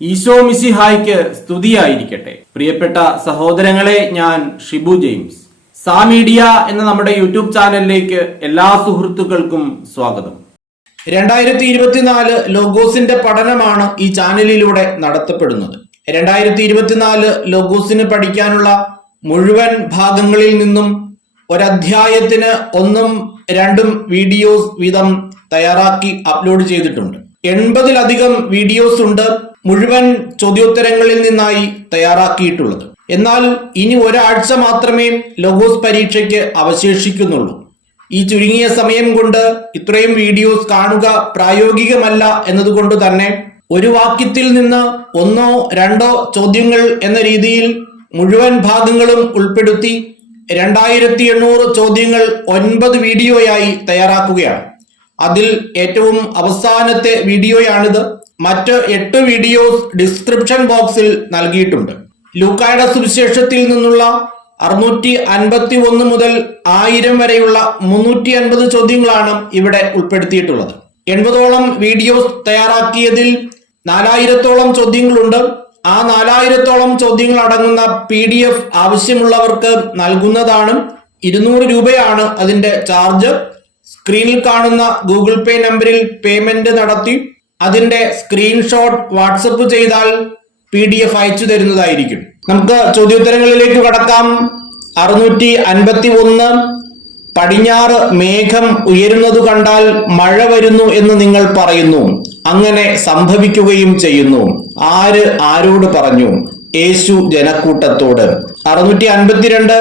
ഈശോ മിശിഹായ്ക്ക് സ്തുതിയായിരിക്കട്ടെ. പ്രിയപ്പെട്ട സഹോദരങ്ങളെ, ഞാൻ ഷിബു ജെയിംസ്. സാ മീഡിയ എന്ന നമ്മുടെ യൂട്യൂബ് ചാനലിലേക്ക് എല്ലാ സുഹൃത്തുക്കൾക്കും സ്വാഗതം. 2024 ലോഗോസിന്റെ പഠനമാണ് ഈ ചാനലിലൂടെ നടത്തപ്പെടുന്നത്. 2024 ലോഗോസിന് പഠിക്കാനുള്ള മുഴുവൻ ഭാഗങ്ങളിൽ നിന്നും ഒരധ്യായത്തിന് 1ഉം 2ഉം വീഡിയോസ് വീതം തയ്യാറാക്കി അപ്ലോഡ് ചെയ്തിട്ടുണ്ട്. 80-ലധികം വീഡിയോസ് ഉണ്ട് മുഴുവൻ ചോദ്യോത്തരങ്ങളിൽ നിന്നായി തയ്യാറാക്കിയിട്ടുള്ളത്. എന്നാൽ ഇനി ഒരാഴ്ച മാത്രമേ ലോഗോസ് പരീക്ഷയ്ക്ക് അവശേഷിക്കുന്നുള്ളൂ. ഈ ചുരുങ്ങിയ സമയം കൊണ്ട് ഇത്രയും വീഡിയോസ് കാണുക പ്രായോഗികമല്ല എന്നതുകൊണ്ട് തന്നെ ഒരു വാക്യത്തിൽ നിന്ന് 1ഓ 2ഓ ചോദ്യങ്ങൾ എന്ന രീതിയിൽ മുഴുവൻ ഭാഗങ്ങളും ഉൾപ്പെടുത്തി 2800 ചോദ്യങ്ങൾ 9 വീഡിയോയായി തയ്യാറാക്കുകയാണ്. അതിൽ ഏറ്റവും അവസാനത്തെ വീഡിയോയാണിത്. മറ്റ് 8 വീഡിയോസ് ഡിസ്ക്രിപ്ഷൻ ബോക്സിൽ നൽകിയിട്ടുണ്ട്. ലൂക്കായുടെ സുവിശേഷത്തിൽ നിന്നുള്ള 651 മുതൽ 1000 വരെയുള്ള 350 ചോദ്യങ്ങളാണ് ഇവിടെ ഉൾപ്പെടുത്തിയിട്ടുള്ളത്. 80ഓളം വീഡിയോസ് തയ്യാറാക്കിയതിൽ 4000ഓളം ചോദ്യങ്ങളുണ്ട്. ആ 4000ഓളം ചോദ്യങ്ങൾ അടങ്ങുന്ന PDF ആവശ്യമുള്ളവർക്ക് നൽകുന്നതാണ്. 200 രൂപയാണ് അതിന്റെ ചാർജ്. സ്ക്രീനിൽ കാണുന്ന ഗൂഗിൾ പേ നമ്പറിൽ പേയ്മെന്റ് നടത്തി അതിന്റെ സ്ക്രീൻഷോട്ട് വാട്സപ്പ് ചെയ്താൽ PDF അയച്ചു തരുന്നതായിരിക്കും. നമുക്ക് ചോദ്യോത്തരങ്ങളിലേക്ക് കടക്കാം. 651 പടിഞ്ഞാറ് മേഘം ഉയരുന്നത് കണ്ടാൽ മഴ വരുന്നു എന്ന് നിങ്ങൾ പറയുന്നു. അങ്ങനെ സംഭവിക്കുകയും ചെയ്യുന്നു. ആര് ആരോട് പറഞ്ഞു? യേശു ജനക്കൂട്ടത്തോട്. 652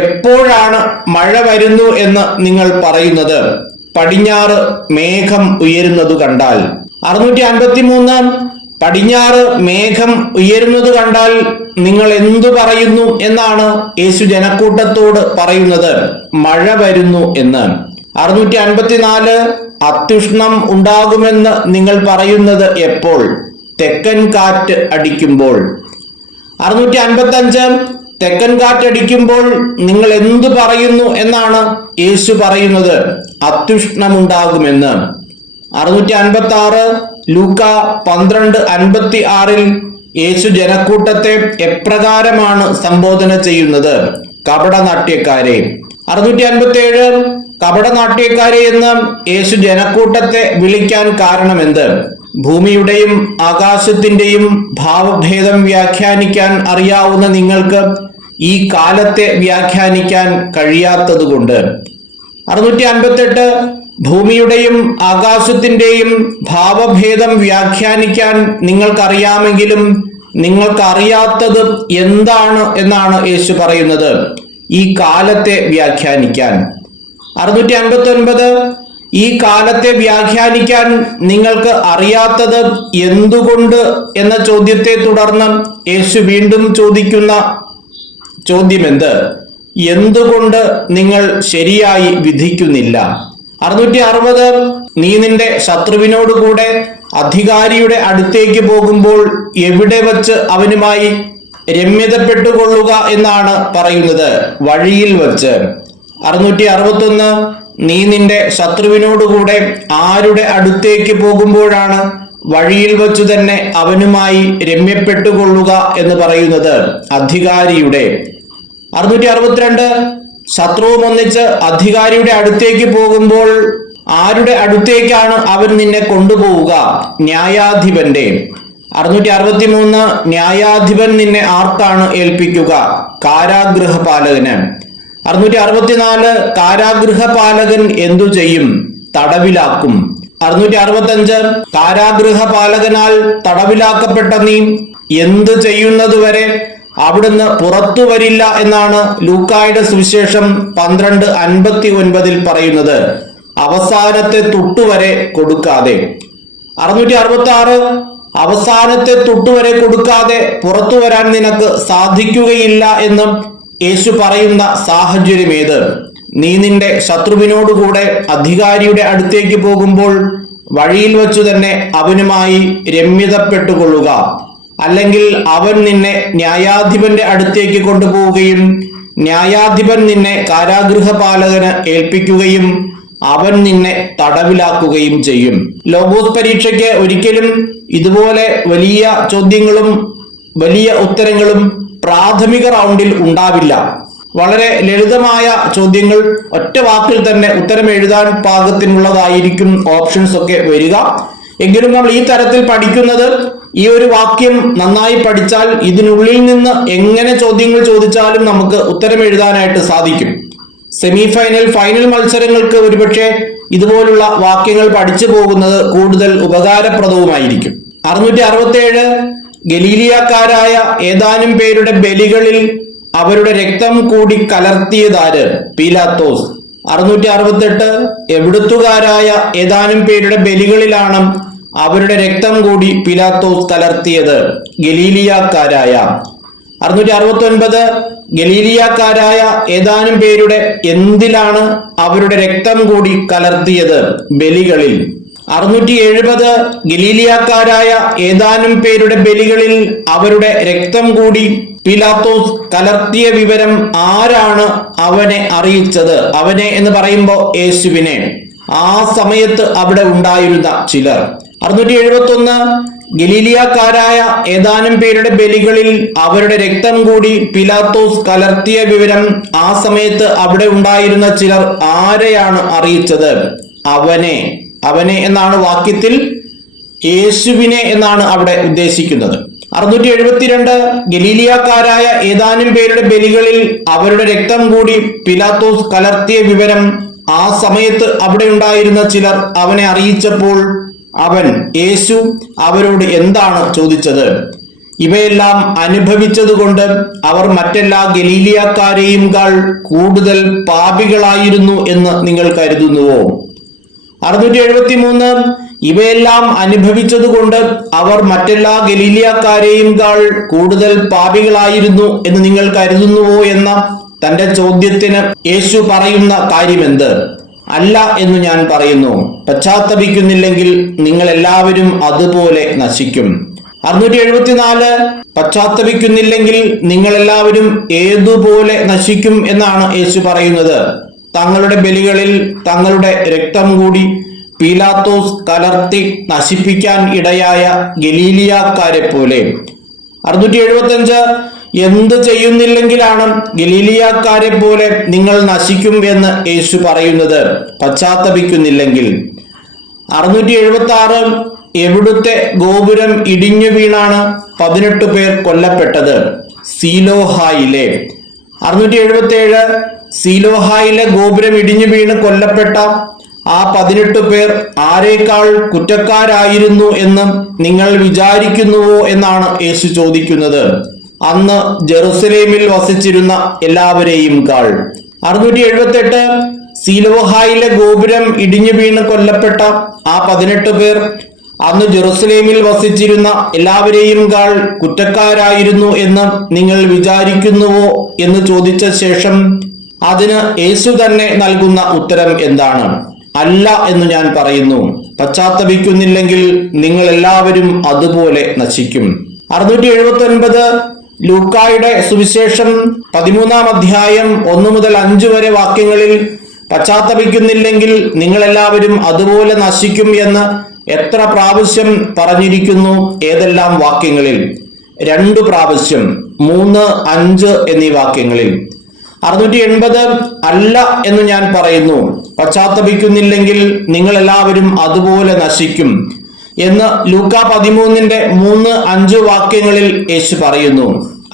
എപ്പോഴാണ് മഴ വരുന്നു എന്ന് നിങ്ങൾ പറയുന്നത്? പടിഞ്ഞാറ് മേഘം ഉയരുന്നത് കണ്ടാൽ. 653 പടിഞ്ഞാറ് മേഘം ഉയരുന്നത് കണ്ടാൽ നിങ്ങൾ എന്തു പറയുന്നു എന്നാണ് യേശു ജനക്കൂട്ടത്തോട് പറയുന്നത്? മഴ വരുന്നു എന്ന്. 654 അത്യുഷ്ണം ഉണ്ടാകുമെന്ന് നിങ്ങൾ പറയുന്നത് എപ്പോൾ? തെക്കൻ കാറ്റ് അടിക്കുമ്പോൾ. 655 തെക്കൻ കാറ്റടിക്കുമ്പോൾ നിങ്ങൾ എന്തു പറയുന്നു എന്നാണ് യേശു പറയുന്നത്? അത്യുഷ്ണമുണ്ടാകുമെന്ന്. 656 ലൂക്ക 12:56 യേശു ജനക്കൂട്ടത്തെ എപ്രകാരമാണ് സംബോധന ചെയ്യുന്നത്? കപടനാട്യക്കാരെ. 657 കപടനാട്യക്കാരെ എന്ന് യേശു ജനക്കൂട്ടത്തെ വിളിക്കാൻ കാരണമെന്ത്? ഭൂമിയുടെയും ആകാശത്തിന്റെയും ഭാവഭേദം വ്യാഖ്യാനിക്കാൻ അറിയാവുന്ന നിങ്ങൾക്ക് ഈ കാലത്തെ വ്യാഖ്യാനിക്കാൻ കഴിയാത്തതുകൊണ്ട്. 658 ഭൂമിയുടെയും ആകാശത്തിന്റെയും ഭാവഭേദം വ്യാഖ്യാനിക്കാൻ നിങ്ങൾക്കറിയാമെങ്കിലും നിങ്ങൾക്കറിയാത്തത് എന്താണ് എന്നാണ് യേശു പറയുന്നത്? ഈ കാലത്തെ വ്യാഖ്യാനിക്കാൻ. 659 ഈ കാലത്തെ വ്യാഖ്യാനിക്കാൻ നിങ്ങൾക്ക് അറിയാത്തത് എന്തുകൊണ്ട് എന്ന ചോദ്യത്തെ തുടർന്ന് യേശു വീണ്ടും ചോദിക്കുന്ന ചോദ്യമെന്ത്? എന്തുകൊണ്ട് നിങ്ങൾ ശരിയായി വിധിക്കുന്നില്ല? 660 നീ നിന്റെ ശത്രുവിനോടുകൂടെ അധികാരിയുടെ അടുത്തേക്ക് പോകുമ്പോൾ എവിടെ വച്ച് അവനുമായി രമ്യതപ്പെട്ടുകൊള്ളുക എന്നാണ് പറയുന്നത്? വഴിയിൽ വച്ച്. 661 നീ നിന്റെ ശത്രുവിനോടുകൂടെ ആരുടെ അടുത്തേക്ക് പോകുമ്പോഴാണ് വഴിയിൽ വച്ചു തന്നെ അവനുമായി രമ്യപ്പെട്ടുകൊള്ളുക എന്ന് പറയുന്നത്? അധികാരിയുടെ. 662 ശത്രുവും ഒന്നിച്ച് അധികാരിയുടെ അടുത്തേക്ക് പോകുമ്പോൾ ആരുടെ അടുത്തേക്കാണ് അവൻ നിന്നെ കൊണ്ടുപോവുക? ന്യായാധിപന്റെ. 663 ന്യായാധിപൻ നിന്നെ ആർക്കാണ് ഏൽപ്പിക്കുക? കാരാഗൃഹപാലകന്. 664 കാരാഗൃഹപാലകൻ എന്തു ചെയ്യും? തടവിലാക്കും. 665 കാരാഗൃഹപാലകനാൽ തടവിലാക്കപ്പെട്ട നീ എന്ത് ചെയ്യുന്നതുവരെ അവിടുന്ന് പുറത്തു വരില്ല എന്നാണ് ലൂക്കായുടെ സുവിശേഷം 12:59 പറയുന്നത്. അവസാനത്തെ തുട്ടുവരെ കൊടുക്കാതെ. 666 അവസാനത്തെ തുട്ടുവരെ കൊടുക്കാതെ പുറത്തു വരാൻ നിനക്ക് സാധിക്കുകയില്ല എന്ന് യേശു പറയുന്ന സാഹചര്യമേത്? നീ നിന്റെ ശത്രുവിനോടുകൂടെ അധികാരിയുടെ അടുത്തേക്ക് പോകുമ്പോൾ വഴിയിൽ വച്ചു തന്നെ അവനുമായി രമ്യതപ്പെട്ടുകൊള്ളുക. അല്ലെങ്കിൽ അവൻ നിന്നെ ന്യായാധിപന്റെ അടുത്തേക്ക് കൊണ്ടുപോവുകയും ന്യായാധിപൻ നിന്നെ കാരാഗൃഹപാലകന് ഏൽപ്പിക്കുകയും അവൻ നിന്നെ തടവിലാക്കുകയും ചെയ്യും. ലോഗോസ് പരീക്ഷയ്ക്ക് ഒരിക്കലും ഇതുപോലെ വലിയ ചോദ്യങ്ങളും വലിയ ഉത്തരങ്ങളും പ്രാഥമിക റൗണ്ടിൽ ഉണ്ടാവില്ല. വളരെ ലളിതമായ ചോദ്യങ്ങൾ, ഒറ്റ വാക്കിൽ തന്നെ ഉത്തരം എഴുതാൻ പാകത്തിനുള്ളതായിരിക്കും ഓപ്ഷൻസ് ഒക്കെ വരിക. എങ്കിലും നമ്മൾ ഈ തരത്തിൽ പഠിക്കുന്നത് ഈ ഒരു വാക്യം നന്നായി പഠിച്ചാൽ ഇതിനുള്ളിൽ നിന്ന് എങ്ങനെ ചോദ്യങ്ങൾ ചോദിച്ചാലും നമുക്ക് ഉത്തരം എഴുതാനായിട്ട് സാധിക്കും. സെമി ഫൈനൽ, ഫൈനൽ മത്സരങ്ങൾക്ക് ഒരുപക്ഷെ ഇതുപോലുള്ള വാക്യങ്ങൾ പഠിച്ചു പോകുന്നത് കൂടുതൽ ഉപകാരപ്രദവുമായിരിക്കും. 667 ഗലീലിയക്കാരായ ഏതാനും പേരുടെ ബലികളിൽ അവരുടെ രക്തം കൂടി കലർത്തിയതാര്? പീലാത്തോസ്. 668 എവിടുത്തുകാരായ ഏതാനും പേരുടെ ബലികളിലാണ് അവരുടെ രക്തം കൂടി പീലാത്തോസ് കലർത്തിയത്? ഗലീലിയക്കാരായ. 669 ഗലീലിയക്കാരായ ഏതാനും പേരുടെ എന്തിലാണ് അവരുടെ രക്തം കൂടി കലർത്തിയത്? ബലികളിൽ. 670 ഗലീലിയക്കാരായ ഏതാനും പേരുടെ ബലികളിൽ അവരുടെ രക്തം കൂടി പീലാത്തോസ് കലർത്തിയ വിവരം ആരാണ് അവനെ അറിയിച്ചത്? അവനെ എന്ന് പറയുമ്പോൾ യേശുവിനെ. ആ സമയത്ത് അവിടെ ഉണ്ടായിരുന്ന ചിലർ. 671 ഗലീലിയക്കാരായ ഏതാനും പേരുടെ ബലികളിൽ അവരുടെ രക്തം കൂടി പീലാത്തോസ് കലർത്തിയ വിവരം ആ സമയത്ത് അവിടെ ഉണ്ടായിരുന്ന ചിലർ ആരെയാണ് അറിയിച്ചത്? അവനെ. അവനെ എന്നാണ് വാക്യത്തിൽ, യേശുവിനെ എന്നാണ് അവിടെ ഉദ്ദേശിക്കുന്നത്. 672 ഗലീലിയക്കാരായ ഏതാനും പേരുടെ ബലികളിൽ അവരുടെ രക്തം കൂടി പീലാത്തോസ് കലർത്തിയ വിവരം ആ സമയത്ത് അവിടെ ഉണ്ടായിരുന്ന ചിലർ അവനെ അറിയിച്ചപ്പോൾ അവൻ, യേശു, അവരോട് എന്താണ് ചോദിച്ചത്? ഇവയെല്ലാം അനുഭവിച്ചതുകൊണ്ട് അവർ മറ്റെല്ലാ ഗലീലിയക്കാരെയുംകാൾ കൂടുതൽ പാപികളായിരുന്നു എന്ന് നിങ്ങൾ കരുതുന്നുവോ? 673 ഇവയെല്ലാം അനുഭവിച്ചതുകൊണ്ട് അവർ മറ്റെല്ലാ ഗലീലിയക്കാരെയുംകാൾ കൂടുതൽ പാപികളായിരുന്നു എന്ന് നിങ്ങൾ കരുതുന്നുവോ എന്ന തന്റെ ചോദ്യത്തിന് യേശു പറയുന്ന കാര്യമെന്ത്? അല്ല എന്ന് ഞാൻ പറയുന്നു. പശ്ചാത്തപിക്കുന്നില്ലെങ്കിൽ നിങ്ങൾ എല്ലാവരും അതുപോലെ നശിക്കും. 674 പശ്ചാത്തപിക്കുന്നില്ലെങ്കിൽ നിങ്ങൾ എല്ലാവരും ഏതുപോലെ നശിക്കും എന്നാണ് യേശു പറയുന്നത്. തങ്ങളുടെ ബലികളിൽ തങ്ങളുടെ രക്തം കൂടി പീലാത്തോസ് കലർത്തി നശിപ്പിക്കാൻ ഇടയായ ഗലീലിയക്കാരെ പോലെ. 675 എന്ത് ചെയ്യുന്നില്ലെങ്കിലാണ് ഗലീലിയക്കാരെ പോലെ നിങ്ങൾ നശിക്കും എന്ന് യേശു പറയുന്നത്? പശ്ചാത്തപിക്കുന്നില്ലെങ്കിൽ. 676 എവിടുത്തെ ഗോപുരം ഇടിഞ്ഞു വീണാണ് 18 പേർ കൊല്ലപ്പെട്ടത്? സീലോഹായിലെ. 677 സീലോഹായിലെ ഗോപുരം ഇടിഞ്ഞു വീണ് കൊല്ലപ്പെട്ട ആ 18 പേർ ആരേക്കാൾ കുറ്റക്കാരായിരുന്നു എന്ന് നിങ്ങൾ വിചാരിക്കുന്നുവോ എന്നാണ് യേശു ചോദിക്കുന്നത്. അന്ന് ജെറുസലേമിൽ വസിച്ചിരുന്ന എല്ലാവരെയും കാൾ. 678 സീലോഹായിലെ ഗോപുരം ഇടിഞ്ഞു വീണ് കൊല്ലപ്പെട്ട ആ 18 പേർ അന്ന് ജെറുസലേമിൽ വസിച്ചിരുന്ന എല്ലാവരെയും കാൾ കുറ്റക്കാരായിരുന്നു എന്ന് നിങ്ങൾ വിചാരിക്കുന്നുവോ എന്ന് ചോദിച്ച ശേഷം അതിന് യേശു തന്നെ നൽകുന്ന ഉത്തരം എന്താണ്? അല്ല എന്ന് ഞാൻ പറയുന്നു. പശ്ചാത്തപിക്കുന്നില്ലെങ്കിൽ നിങ്ങൾ എല്ലാവരും അതുപോലെ നശിക്കും. 679 ലൂക്കായുടെ സുവിശേഷം 13-ാം അധ്യായം 1 മുതൽ 5 വരെ വാക്യങ്ങളിൽ പശ്ചാത്തപിക്കുന്നില്ലെങ്കിൽ നിങ്ങൾ എല്ലാവരും അതുപോലെ നശിക്കും എന്ന് എത്ര പ്രാവശ്യം പറഞ്ഞിരിക്കുന്നു? ഏതെല്ലാം വാക്യങ്ങളിൽ? 2 പ്രാവശ്യം, 3, 5 എന്നീ വാക്യങ്ങളിൽ. 680 അല്ല എന്ന് ഞാൻ പറയുന്നു. പശ്ചാത്തപിക്കുന്നില്ലെങ്കിൽ നിങ്ങൾ എല്ലാവരും അതുപോലെ നശിക്കും എന്ന് ലൂക്ക 13-ന്റെ 3, 5 വാക്യങ്ങളിൽ യേശു പറയുന്നു.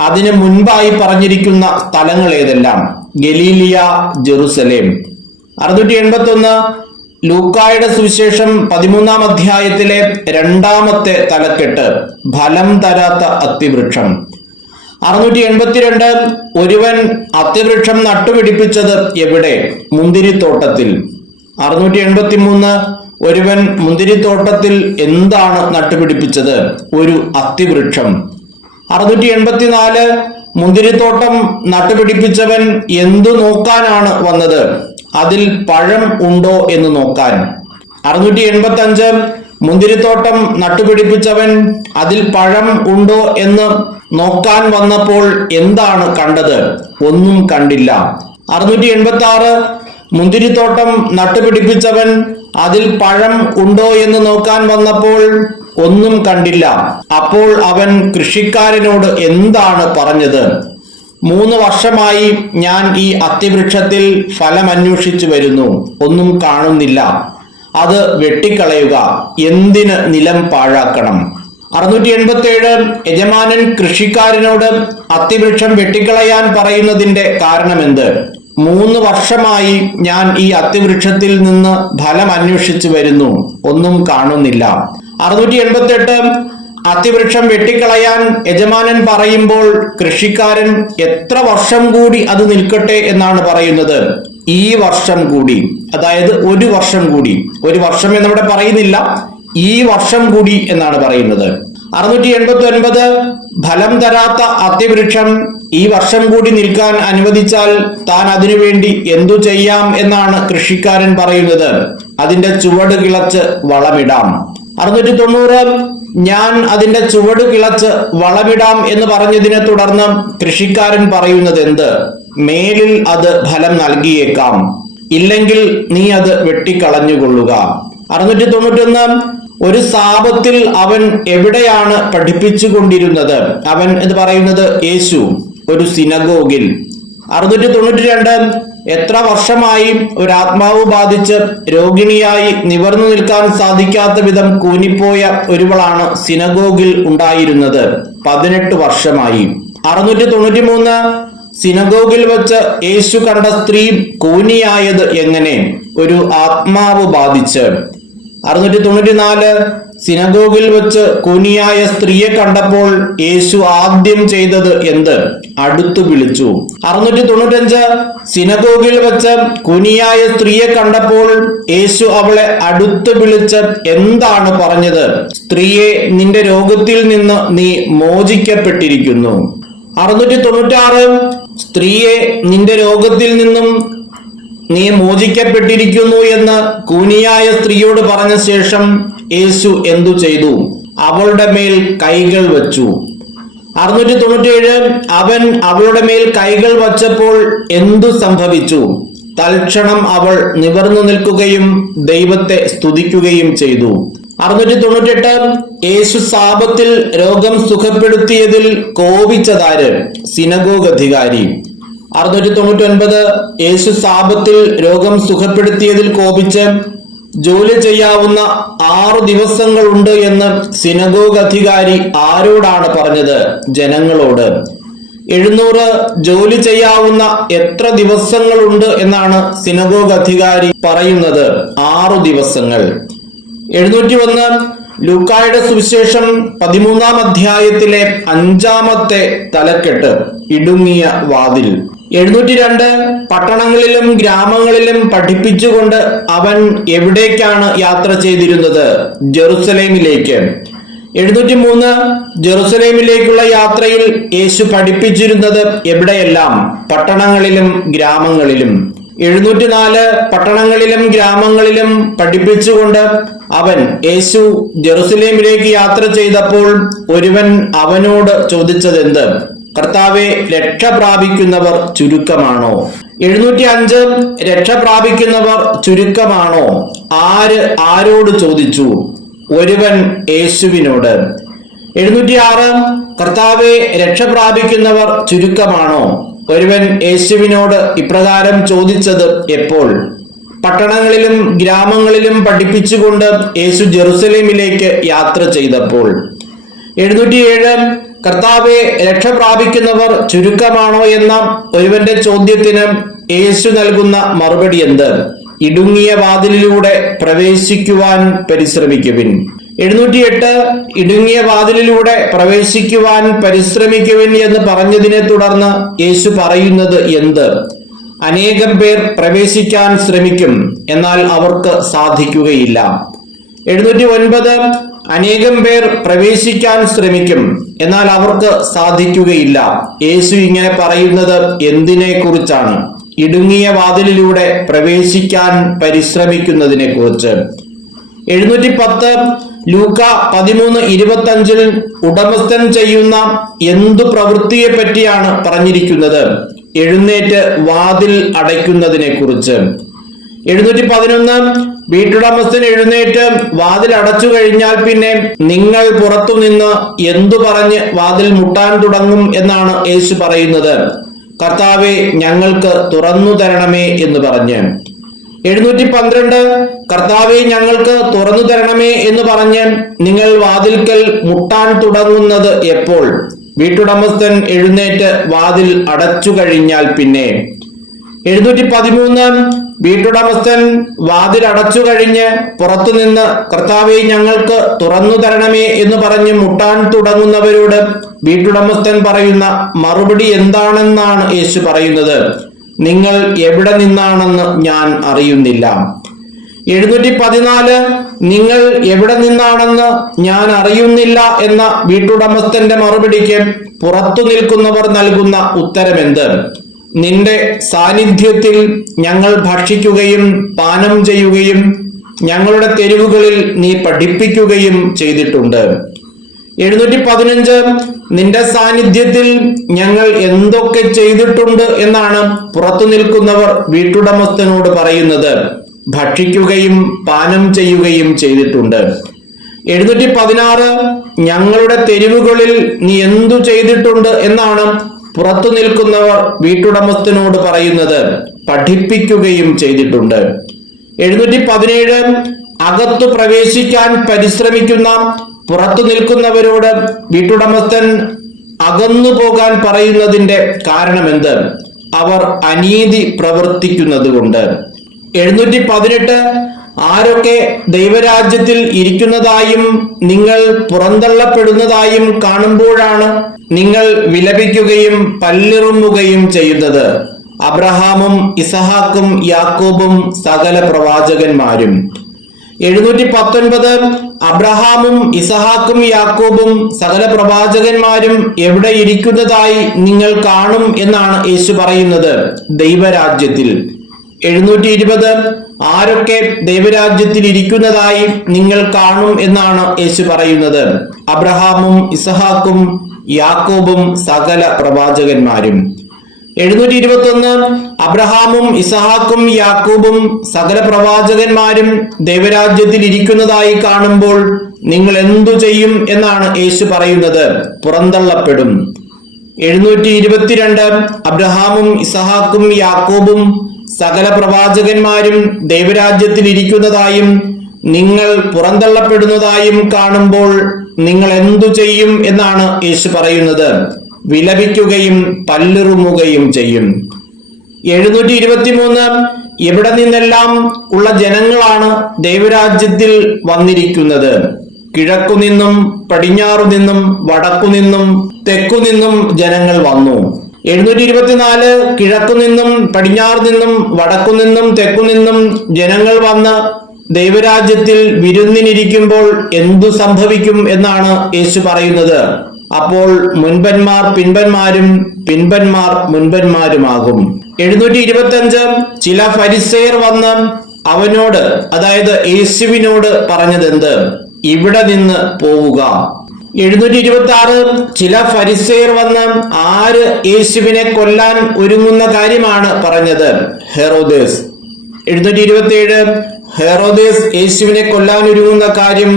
അതിന് മുൻപായി പറഞ്ഞിരിക്കുന്ന സ്ഥലങ്ങൾ ഏതെല്ലാം? ഗലീലിയ, ജെറുസലേം. 681 ലൂക്കായുടെ സുവിശേഷം 13-ാം അധ്യായത്തിലെ 2-ാമത്തെ തലക്കെട്ട്, ഫലം തരാത്ത അത്തിവൃക്ഷം. 682 ഒരുവൻ അത്തിവൃക്ഷം നട്ടുപിടിപ്പിച്ചത് എവിടെ? മുന്തിരിത്തോട്ടത്തിൽ. 683 ഒരുവൻ മുന്തിരിത്തോട്ടത്തിൽ എന്താണ് നട്ടുപിടിപ്പിച്ചത്? ഒരു അത്തിവൃക്ഷം. 684 മുന്തിരിത്തോട്ടം നട്ടുപിടിപ്പിച്ചവൻ എന്തു നോക്കാനാണ് വന്നത്? അതിൽ പഴം ഉണ്ടോ എന്ന് നോക്കാൻ. 685 മുന്തിരിത്തോട്ടം നട്ടുപിടിപ്പിച്ചവൻ അതിൽ പഴം ഉണ്ടോ എന്ന് നോക്കാൻ വന്നപ്പോൾ എന്താണ് കണ്ടത്? ഒന്നും കണ്ടില്ല. 686 മുന്തിരിത്തോട്ടം നട്ടുപിടിപ്പിച്ചവൻ അതിൽ പഴം ഉണ്ടോ എന്ന് നോക്കാൻ വന്നപ്പോൾ ഒന്നും കണ്ടില്ല. അപ്പോൾ അവൻ കൃഷിക്കാരനോട് എന്താണ് പറഞ്ഞത്? 3 വർഷമായി ഞാൻ ഈ അത്തിവൃക്ഷത്തിൽ ഫലമന്വേഷിച്ചു വരുന്നു, ഒന്നും കാണുന്നില്ല. അത് വെട്ടിക്കളയുക, എന്തിന് നിലം പാഴാക്കണം? 687 യജമാനൻ കൃഷിക്കാരനോട് അത്തിവൃക്ഷം വെട്ടിക്കളയാൻ പറയുന്നതിന്റെ കാരണമെന്ത്? 3 വർഷമായി ഞാൻ ഈ അത്തിവൃക്ഷത്തിൽ നിന്ന് ഫലം അന്വേഷിച്ചു വരുന്നു, ഒന്നും കാണുന്നില്ല. 688 അത്തിവൃക്ഷം വെട്ടിക്കളയാൻ യജമാനൻ പറയുമ്പോൾ കൃഷിക്കാരൻ എത്ര വർഷം കൂടി അത് നിൽക്കട്ടെ എന്നാണ് പറയുന്നത്? ഈ വർഷം കൂടി, അതായത് 1 വർഷം കൂടി. 1 വർഷം എന്നവിടെ പറയുന്നില്ല, ഈ വർഷം കൂടി എന്നാണ് പറയുന്നത്. 689 ഫലം തരാത്ത അത്തിവൃക്ഷം ഈ വർഷം കൂടി നിൽക്കാൻ അനുവദിച്ചാൽ താൻ അതിനുവേണ്ടി എന്തു ചെയ്യാം എന്നാണ് കൃഷിക്കാരൻ പറയുന്നത്? അതിന്റെ ചുവട് കിളച്ച് വളമിടാം. 690 ഞാൻ അതിന്റെ ചുവട് കിളച്ച് വളമിടാം എന്ന് പറഞ്ഞതിനെ തുടർന്ന് കൃഷിക്കാരൻ പറയുന്നത് എന്ത്? മേലിൽ അത് ഫലം നൽകിയേക്കാം, ഇല്ലെങ്കിൽ നീ അത് വെട്ടിക്കളഞ്ഞുകൊള്ളുക. 691 ഒരു സാപത്തിൽ അവൻ എവിടെയാണ് പഠിപ്പിച്ചു കൊണ്ടിരുന്നത്? അവൻ എന്ന് പറയുന്നത് യേശു ഒരു സിനഗോഗിൽ. 692 എത്ര വർഷമായി ഒരു ആത്മാവ് ബാധിച്ച് രോഗിണിയായി നിവർന്നു നിൽക്കാൻ സാധിക്കാത്ത വിധം കൂനിപ്പോയ ഒരുവളാണ് സിനഗോഗിൽ ഉണ്ടായിരുന്നത്? 18 വർഷമായി. 693 സിനഗോഗിൽ വെച്ച് യേശു കണ്ട സ്ത്രീ കൂനിയായത് എങ്ങനെ? ഒരു ആത്മാവ് ബാധിച്ച്. 694 സിനഗോഗിൽ വെച്ച് കൂനിയായ സ്ത്രീയെ കണ്ടപ്പോൾ യേശു ആദ്യം ചെയ്തത് എന്ത്? അടുത്തു വിളിച്ചു. 695 സിനഗോഗിൽ വെച്ച് കൂനിയായ സ്ത്രീയെ കണ്ടപ്പോൾ യേശു അവളെ അടുത്ത് വിളിച്ച് എന്താണ് പറഞ്ഞത്? സ്ത്രീയെ, നിന്റെ രോഗത്തിൽ നിന്ന് നീ മോചിക്കപ്പെട്ടിരിക്കുന്നു. 696 സ്ത്രീയെ, നിന്റെ രോഗത്തിൽ നിന്നും നീ മോചിക്കപ്പെട്ടിരിക്കുന്നു എന്ന് കൂനിയായ സ്ത്രീയോട് പറഞ്ഞ ശേഷം യേശു എന്തു ചെയ്തു? അവളുടെ മേൽ കൈകൾ വച്ചു. 697 അവൻ അവളുടെ മേൽ കൈകൾ വച്ചപ്പോൾ എന്തു സംഭവിച്ചു? തൽക്ഷണം അവൾ നിവർന്നു നിൽക്കുകയും ദൈവത്തെ സ്തുതിക്കുകയും ചെയ്തു. 698 യേശു സാപത്തിൽ രോഗം സുഖപ്പെടുത്തിയതിൽ കോപിച്ചതാര്? സിനഗോഗ് അധികാരി. 699 യേശു സാപത്തിൽ രോഗം സുഖപ്പെടുത്തിയതിൽ കോപിച്ച് ജോലി ചെയ്യാവുന്ന 6 ദിവസങ്ങളുണ്ട് എന്ന് സിനഗോഗ് അധികാരി ആരോടാണ് പറഞ്ഞത്? ജനങ്ങളോട്. 700 ജോലി ചെയ്യാവുന്ന എത്ര ദിവസങ്ങളുണ്ട് എന്നാണ് സിനഗോഗ് അധികാരി പറയുന്നത്? 6 ദിവസങ്ങൾ. 701 ലൂക്കായുടെ സുവിശേഷം 13-ാം അധ്യായത്തിലെ 5-ാമത്തെ തലക്കെട്ട് ഇടുങ്ങിയ വാതിൽ. 702 പട്ടണങ്ങളിലും ഗ്രാമങ്ങളിലും പഠിപ്പിച്ചുകൊണ്ട് അവൻ എവിടേക്കാണ് യാത്ര ചെയ്തിരുന്നത്? ജെറുസലേമിലേക്ക്. 703 ജെറുസലേമിലേക്കുള്ള യാത്രയിൽ യേശു പഠിപ്പിച്ചിരുന്നത് എവിടെയെല്ലാം? പട്ടണങ്ങളിലും ഗ്രാമങ്ങളിലും. 704 പട്ടണങ്ങളിലും ഗ്രാമങ്ങളിലും പഠിപ്പിച്ചുകൊണ്ട് അവൻ യേശു ജെറുസലേമിലേക്ക് യാത്ര ചെയ്തപ്പോൾ ഒരുവൻ അവനോട് ചോദിച്ചതെന്ത്? കർത്താവെ, രക്ഷ പ്രാപിക്കുന്നവർ ചുരുക്കമാണോ? 705 രക്ഷ പ്രാപിക്കുന്നവർ ചുരുക്കമാണോ? ആരോട് ചോദിച്ചു? ഒരുവൻ യേശുവിനോട്. 706 കർത്താവെ, രക്ഷ പ്രാപിക്കുന്നവർ ചുരുക്കമാണോ? ഒരുവൻ യേശുവിനോട് ഇപ്രകാരം ചോദിച്ചത് എപ്പോൾ? പട്ടണങ്ങളിലും ഗ്രാമങ്ങളിലും പഠിപ്പിച്ചുകൊണ്ട് യേശു ജെറുസലേമിലേക്ക് യാത്ര ചെയ്തപ്പോൾ. 707 കർത്താവെ, രക്ഷ പ്രാപിക്കുന്നവർ ചുരുക്കമാണോ എന്ന ഒരുവന്റെ ചോദ്യത്തിന് യേശു നൽകുന്ന മറുപടി എന്ത്? ഇടുങ്ങിയ വാതിലിലൂടെ പ്രവേശിക്കുവാൻ പരിശ്രമിക്കുവിൻ. 708 ഇടുങ്ങിയ വാതിലിലൂടെ പ്രവേശിക്കുവാൻ പരിശ്രമിക്കുവിൻ എന്ന് പറഞ്ഞതിനെ തുടർന്ന് യേശു പറയുന്നത് എന്ത്? അനേകം പേർ പ്രവേശിക്കാൻ ശ്രമിക്കും, എന്നാൽ അവർക്ക് സാധിക്കുകയില്ല. 709 അനേകം പേർ പ്രവേശിക്കാൻ ശ്രമിക്കും, എന്നാൽ അവർക്ക് സാധിക്കുകയില്ല. യേശു ഇങ്ങനെ പറയുന്നത് എന്തിനെ കുറിച്ചാണ്? ഇടുങ്ങിയ വാതിലിലൂടെ പ്രവേശിക്കാൻ പരിശ്രമിക്കുന്നതിനെ കുറിച്ച്. 710 ലൂക്ക 13:25 ഉടമസ്ഥൻ ചെയ്യുന്ന എന്തു പ്രവൃത്തിയെ പറ്റിയാണ് പറഞ്ഞിരിക്കുന്നത്? എഴുന്നേറ്റ് വാതിൽ അടയ്ക്കുന്നതിനെ കുറിച്ച്. 711 വീട്ടുടമസ്ഥൻ എഴുന്നേറ്റ് വാതിൽ അടച്ചു കഴിഞ്ഞാൽ പിന്നെ നിങ്ങൾ പുറത്തുനിന്ന് എന്തു പറഞ്ഞ് വാതിൽ മുട്ടാൻ തുടങ്ങും എന്നാണ് യേശു പറയുന്നത്? കർത്താവേ, ഞങ്ങൾക്ക് തുറന്നു തരണമേ എന്ന് പറഞ്ഞ്. 712 കർത്താവേ, ഞങ്ങൾക്ക് തുറന്നു തരണമേ എന്ന് പറഞ്ഞ് നിങ്ങൾ വാതിൽക്കൽ മുട്ടാൻ തുടങ്ങുന്നത് എപ്പോൾ? വീട്ടുടമസ്ഥൻ എഴുന്നേറ്റ് വാതിൽ അടച്ചു കഴിഞ്ഞാൽ പിന്നെ. 713 വീട്ടുടമസ്ഥൻ വാതിൽ അടച്ചു കഴിഞ്ഞ് പുറത്തുനിന്ന് കർത്താവേ, ഞങ്ങൾക്ക് തുറന്നു തരണമേ എന്ന് പറഞ്ഞ് മുട്ടാൻ തുടങ്ങുന്നവരോട് വീട്ടുടമസ്ഥൻ പറയുന്ന മറുപടി എന്താണെന്നാണ് യേശു പറയുന്നത്? നിങ്ങൾ എവിടെ നിന്നാണെന്ന് ഞാൻ അറിയുന്നില്ല. 714 നിങ്ങൾ എവിടെ നിന്നാണെന്ന് ഞാൻ അറിയുന്നില്ല എന്ന വീട്ടുടമസ്ഥന്റെ മറുപടിക്ക് പുറത്തു നിൽക്കുന്നവർ നൽകുന്ന ഉത്തരമെന്ത്? നിന്റെ സാന്നിധ്യത്തിൽ ഞങ്ങൾ ഭക്ഷിക്കുകയും പാനം ചെയ്യുകയും ഞങ്ങളുടെ തെരുവുകളിൽ നീ പഠിപ്പിക്കുകയും ചെയ്തിട്ടുണ്ട്. 715 നിന്റെ സാന്നിധ്യത്തിൽ ഞങ്ങൾ എന്തൊക്കെ ചെയ്തിട്ടുണ്ട് എന്നാണ് പുറത്തു നിൽക്കുന്നവർ വീട്ടുടമസ്ഥനോട് പറയുന്നത്? ഭക്ഷിക്കുകയും പാനം ചെയ്യുകയും ചെയ്തിട്ടുണ്ട്. 716 ഞങ്ങളുടെ തെരുവുകളിൽ നീ എന്തു ചെയ്തിട്ടുണ്ട് എന്നാണ് പുറത്തു നിൽക്കുന്നവർ വീട്ടുടമസ്ഥനോട് പറയുന്നത്? പഠിപ്പിക്കുകയും ചെയ്തിട്ടുണ്ട്. 717 അകത്തു പ്രവേശിക്കാൻ പരിശ്രമിക്കുന്ന പുറത്തു നിൽക്കുന്നവരോട് വീട്ടുടമസ്ഥൻ അകന്നു പോകാൻ പറയുന്നതിന്റെ കാരണമെന്ത്? അവർ അനീതി പ്രവർത്തിക്കുന്നത് കൊണ്ട്. 718 ആരൊക്കെ ദൈവരാജ്യത്തിൽ ഇരിക്കുന്നതായും നിങ്ങൾ പുറന്തള്ളപ്പെടുന്നതായും കാണുമ്പോഴാണ് നിങ്ങൾ വിലപിക്കുകയും പല്ലിറുമ്പുകയും ചെയ്യുന്നത്? അബ്രഹാമും ഇസഹാക്കും യാക്കോബും സകല പ്രവാചകന്മാരും. 719 അബ്രഹാമും ഇസഹാക്കും യാക്കോബും സകല പ്രവാചകന്മാരും എവിടെ ഇരിക്കുന്നതായി നിങ്ങൾ കാണും എന്നാണ് യേശു പറയുന്നത്? ദൈവരാജ്യത്തിൽ. 720 ആരൊക്കെ ദൈവരാജ്യത്തിൽ ഇരിക്കുന്നതായി നിങ്ങൾ കാണും എന്നാണ് യേശു പറയുന്നത്? അബ്രഹാമും ഇസഹാക്കും യാക്കോബും സകല പ്രവാചകന്മാരും. 721 അബ്രഹാമും ഇസഹാക്കും യാക്കോബും സകല പ്രവാചകന്മാരും ദൈവരാജ്യത്തിൽ ഇരിക്കുന്നതായി കാണുമ്പോൾ നിങ്ങൾ എന്തു ചെയ്യും എന്നാണ് യേശു പറയുന്നത്? പുറന്തള്ളപ്പെടും. 722 അബ്രഹാമും ഇസഹാക്കും യാക്കോബും സകല പ്രവാചകന്മാരും ദൈവരാജ്യത്തിൽ ഇരിക്കുന്നതായും നിങ്ങൾ പുറന്തള്ളപ്പെടുന്നതായും കാണുമ്പോൾ നിങ്ങൾ എന്തു ചെയ്യും എന്നാണ് യേശു പറയുന്നത്? വിലപിക്കുകയും പല്ലിറുമുകയും ചെയ്യും. 723 എവിടെ നിന്നെല്ലാം ഉള്ള ജനങ്ങളാണ് ദൈവരാജ്യത്തിൽ വന്നിരിക്കുന്നത്? കിഴക്കുനിന്നും പടിഞ്ഞാറുനിന്നും വടക്കുനിന്നും തെക്കുനിന്നും ജനങ്ങൾ വന്നു. 724 കിഴക്കുനിന്നും പടിഞ്ഞാറുനിന്നും വടക്കുനിന്നും തെക്കുനിന്നും ജനങ്ങൾ വന്ന് ദൈവരാജ്യത്തിൽ വിരുന്നിനിരിക്കുമ്പോൾ എന്തു സംഭവിക്കും എന്നാണ് യേശു പറയുന്നത്? അപ്പോൾ മുൻപന്മാർ പിൻപന്മാരും പിൻപന്മാർ മുൻപന്മാരുമാകും. 725 ചില ഫരിസേയർ വന്ന് അവനോട്, അതായത് യേശുവിനോട് പറഞ്ഞതെന്ത്? ഇവിടെ നിന്ന് പോവുക. 726 ചില ഫരിസേയർ വന്ന് ആര് യേശുവിനെ കൊല്ലാൻ ഒരുങ്ങുന്ന കാര്യമാണ് പറഞ്ഞത്? ഹെറോദേസ്. 727 ഹെറോദേസ് യേശുവിനെ കൊല്ലാൻ ഒരുങ്ങുന്ന കാര്യം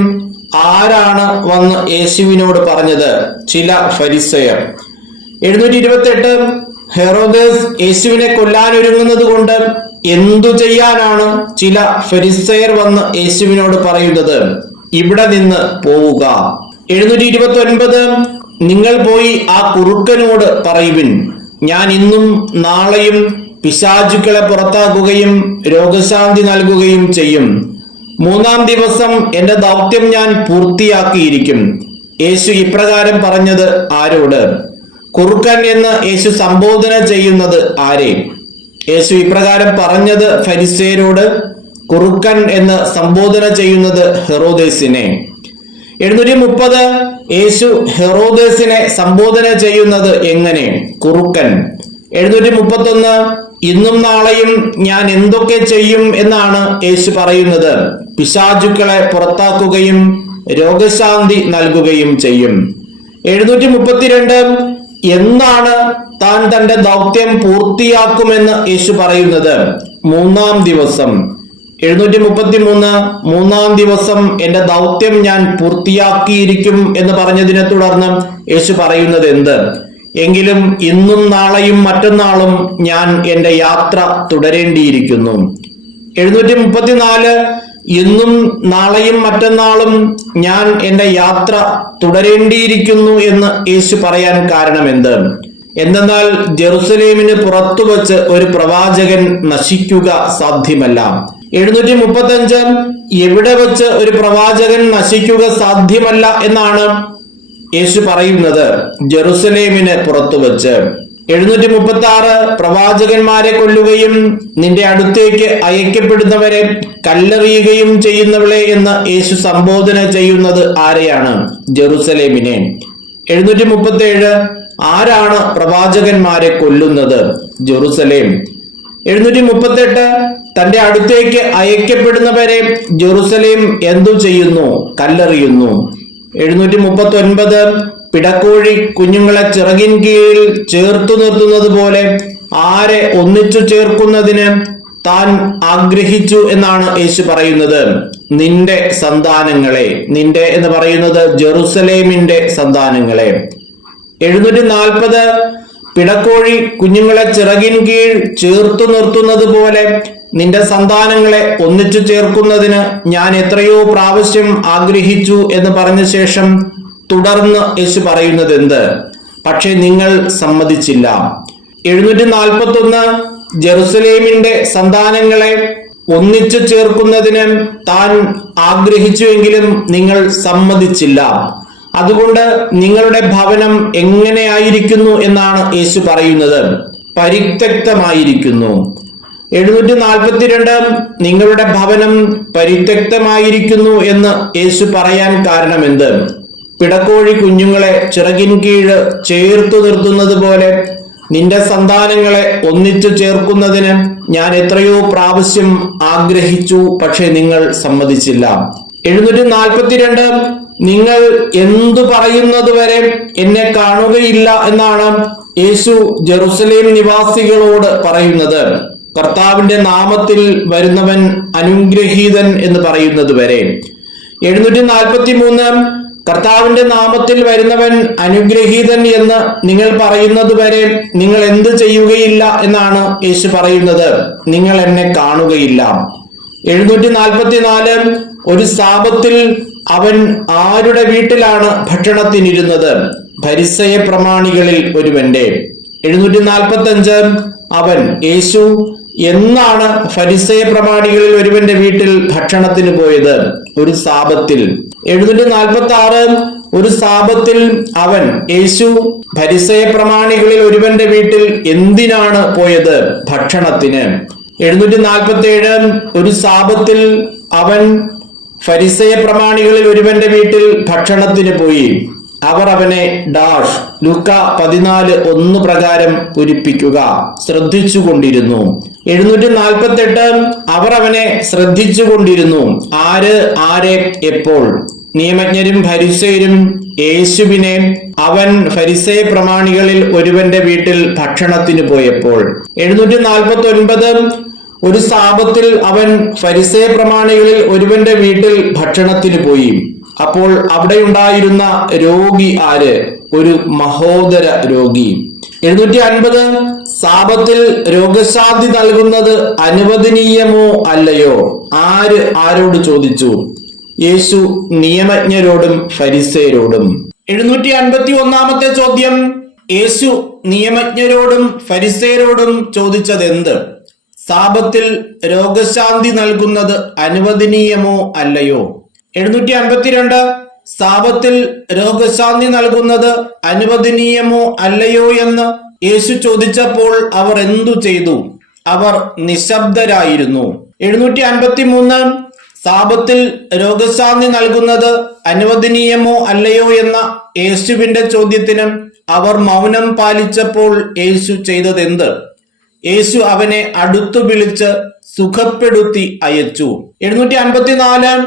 ആരാണ് വന്ന് യേശുവിനോട് പറഞ്ഞത്? ചില ഫരിസേയർ. 728 ഹെറോദേസ് യേശുവിനെ കൊല്ലാൻ ഒരുങ്ങുന്നത് കൊണ്ട് എന്തു ചെയ്യാനാണ് ചില ഫരിസേയർ വന്ന് യേശുവിനോട് പറയുന്നത്? ഇവിടെ നിന്ന് പോവുക. 729 നിങ്ങൾ പോയി ആ കുറുക്കനോട് പറയുവിൻ, ഞാൻ ഇന്നും നാളെയും പിശാചുക്കളെ പുറത്താക്കുകയും രോഗശാന്തി നൽകുകയും ചെയ്യും. 3-ാം ദിവസം എന്റെ ദൗത്യം ഞാൻ പൂർത്തിയാക്കിയിരിക്കും. യേശു ഇപ്രകാരം പറഞ്ഞത് ആരോട്? കുറുക്കൻ എന്ന് യേശു സംബോധന ചെയ്യുന്നത് ആരെ? യേശു ഇപ്രകാരം പറഞ്ഞത് ഫരിസേയരോട്, കുറുക്കൻ എന്ന് സംബോധന ചെയ്യുന്നത് ഹെറോദേസിനെ. 730 യേശു ഹെറോദേസിനെ സംബോധന ചെയ്യുന്നത് എങ്ങനെ? കുറുക്കൻ. 731 ഇന്നും നാളെയും ഞാൻ എന്തൊക്കെ ചെയ്യും എന്നാണ് യേശു പറയുന്നത്? പിശാചുക്കളെ പുറത്താക്കുകയും രോഗശാന്തി നൽകുകയും ചെയ്യും. 732 എന്നാണ് താൻ തന്റെ ദൗത്യം പൂർത്തിയാക്കുമെന്ന് യേശു പറയുന്നത്? 3-ാം ദിവസം. 733 മൂന്നാം ദിവസം എന്റെ ദൗത്യം ഞാൻ പൂർത്തിയാക്കിയിരിക്കും എന്ന് പറഞ്ഞതിനെ തുടർന്ന് യേശു പറയുന്നത് എന്ത്? എങ്കിലും ഇന്നും നാളെയും മറ്റന്നാളും ഞാൻ എന്റെ യാത്ര തുടരേണ്ടിയിരിക്കുന്നു. 734 ഇന്നും നാളെയും മറ്റന്നാളും ഞാൻ എന്റെ യാത്ര തുടരേണ്ടിയിരിക്കുന്നു എന്ന് യേശു പറയാൻ കാരണം എന്ത്? എന്തെന്നാൽ ജെറുസലേമിന് പുറത്തു വച്ച് ഒരു പ്രവാചകൻ നശിക്കുക സാധ്യമല്ല. 735 എവിടെ വെച്ച് ഒരു പ്രവാചകൻ നശിക്കുക സാധ്യമല്ല എന്നാണ് യേശു പറയുന്നത്? ജെറുസലേമിന് പുറത്തു വച്ച്. 736 പ്രവാചകന്മാരെ കൊല്ലുകയും നിന്റെ അടുത്തേക്ക് അയക്കപ്പെടുന്നവരെ കല്ലെറിയുകയും ചെയ്യുന്നവളെ എന്ന് യേശു സംബോധന ചെയ്യുന്നത് ആരെയാണ്? ജെറുസലേമിനെ. 737 ആരാണ് പ്രവാചകന്മാരെ കൊല്ലുന്നത്? ജെറുസലേം. 738 തന്റെ അടുത്തേക്ക് അയക്കപ്പെടുന്നവരെ ജെറുസലേം എന്തു ചെയ്യുന്നു? കല്ലെറിയുന്നു. 739 പിടക്കോഴി കുഞ്ഞുങ്ങളെ ചിറകിൻ കീഴിൽ ചേർത്തു നിർത്തുന്നത് പോലെ ആരെ ഒന്നിച്ചു ചേർക്കുന്നതിന് താൻ ആഗ്രഹിച്ചു എന്നാണ് യേശു പറയുന്നത്? നിന്റെ സന്താനങ്ങളെ. നിന്റെ എന്ന് പറയുന്നത് ജെറുസലേമിന്റെ സന്താനങ്ങളെ. 740 പിടക്കോഴി കുഞ്ഞുങ്ങളെ ചിറകിൻ കീഴ് ചേർത്തു നിർത്തുന്നത് പോലെ നിന്റെ സന്താനങ്ങളെ ഒന്നിച്ചു ചേർക്കുന്നതിന് ഞാൻ എത്രയോ പ്രാവശ്യം ആഗ്രഹിച്ചു എന്ന് പറഞ്ഞ ശേഷം തുടർന്ന് യേശു പറയുന്നത് എന്ത്? പക്ഷെ നിങ്ങൾ സമ്മതിച്ചില്ല. 741 ജെറുസലേമിന്റെ സന്താനങ്ങളെ ഒന്നിച്ചു ചേർക്കുന്നതിന് താൻ ആഗ്രഹിച്ചുവെങ്കിലും നിങ്ങൾ സമ്മതിച്ചില്ല. അതുകൊണ്ട് നിങ്ങളുടെ ഭവനം എങ്ങനെയായിരിക്കുന്നു എന്നാണ് യേശു പറയുന്നത്? പരിത്യക്തമായിരിക്കുന്നു. 742 നിങ്ങളുടെ ഭവനം പരിത്യക്തമായിരിക്കുന്നു എന്ന് യേശു പറയാൻ കാരണം എന്ത്? പിടക്കോഴി കുഞ്ഞുങ്ങളെ ചിറകിൻ കീഴ് ചേർത്തു നിർത്തുന്നത് പോലെ നിന്റെ സന്താനങ്ങളെ ഒന്നിച്ചു ചേർക്കുന്നതിന് ഞാൻ എത്രയോ പ്രാവശ്യം ആഗ്രഹിച്ചു, പക്ഷെ നിങ്ങൾ സമ്മതിച്ചില്ല. 742 നിങ്ങൾ എന്തു പറയുന്നത് വരെ എന്നെ കാണുകയില്ല എന്നാണ് യേശു ജെറുസലേം നിവാസികളോട് പറയുന്നത്. കർത്താവിന്റെ നാമത്തിൽ വരുന്നവൻ അനുഗ്രഹീതൻ എന്ന് പറയുന്നത് വരെ. 743 കർത്താവിന്റെ നാമത്തിൽ വരുന്നവൻ അനുഗ്രഹീതൻ എന്ന് നിങ്ങൾ പറയുന്നത് വരെ നിങ്ങൾ എന്ത് ചെയ്യുകയില്ല എന്നാണ് യേശു പറയുന്നത്? നിങ്ങൾ എന്നെ കാണുകയില്ല. 744 ഒരു സാബത്തിൽ അവൻ ആരുടെ വീട്ടിലാണ് ഭക്ഷണത്തിനിരുന്നത്? ഫരിസയ പ്രമാണികളിൽ ഒരുവന്റെ. 745 അവൻ യേശു എന്നാണ് ഫരിസയ പ്രമാണികളിൽ ഒരുവന്റെ വീട്ടിൽ ഭക്ഷണത്തിന് പോയത്? ഒരു സാബത്തിൽ. 746 ഒരു സാബത്തിൽ അവൻ യേശു ഫരിസയ പ്രമാണികളിൽ ഒരുവന്റെ വീട്ടിൽ എന്തിനാണ് പോയത്? ഭക്ഷണത്തിന്. 747 ഒരു സാബത്തിൽ അവൻ ഫരിസയ പ്രമാണികളിൽ ഒരുവന്റെ വീട്ടിൽ ഭക്ഷണത്തിന് പോയി. അവർ അവനെ ഡാഷ് ലൂക്ക 14:1 പ്രകാരം പൂരിപ്പിക്കുക ശ്രദ്ധിച്ചുകൊണ്ടിരുന്നു. 748 അവർ അവനെ ശ്രദ്ധിച്ചുകൊണ്ടിരുന്നു. ആരെ എപ്പോൾ? നിയമജ്ഞരും ഫരിസയരും യേശുവിനെ അവൻ ഫരിസയ പ്രമാണികളിൽ ഒരുവന്റെ വീട്ടിൽ ഭക്ഷണത്തിന് പോയപ്പോൾ. 749 ഒരു സാബത്തിൽ അവൻ ഫരിസയ പ്രമാണികളിൽ ഒരുവന്റെ വീട്ടിൽ ഭക്ഷണത്തിന് പോയി. അപ്പോൾ അവിടെ ഉണ്ടായിരുന്ന രോഗി ആര്? ഒരു മഹോദര രോഗി. 750 സാബത്തിൽ രോഗശാന്തി നൽകുന്നത് അനുവദനീയമോ അല്ലയോ? ആരോട് ചോദിച്ചു? യേശു നിയമജ്ഞരോടും ഫരിസയരോടും. 751 ചോദ്യം, യേശു നിയമജ്ഞരോടും ഫരിസയരോടും ചോദിച്ചത് എന്ത്? സാബത്തിൽ രോഗശാന്തി നൽകുന്നത് അനുവദനീയമോ അല്ലയോ? 752 സാബത്തിൽ രോഗശാന്തി നൽകുന്നത് അനുവദനീയമോ അല്ലയോ എന്ന് യേശു ചോദിച്ചപ്പോൾ അവർ എന്തു ചെയ്തു? അവർ നിശബ്ദരായിരുന്നു. 753 സാബത്തിൽ രോഗശാന്തി നൽകുന്നത് അനുവദനീയമോ അല്ലയോ എന്ന യേശുവിന്റെ ചോദ്യത്തിന് അവർ മൗനം പാലിച്ചപ്പോൾ യേശു ചെയ്തത് എന്ത്? യേശു അവനെ അടുത്തു വിളിച്ച് സുഖപ്പെടുത്തി അയച്ചു. 754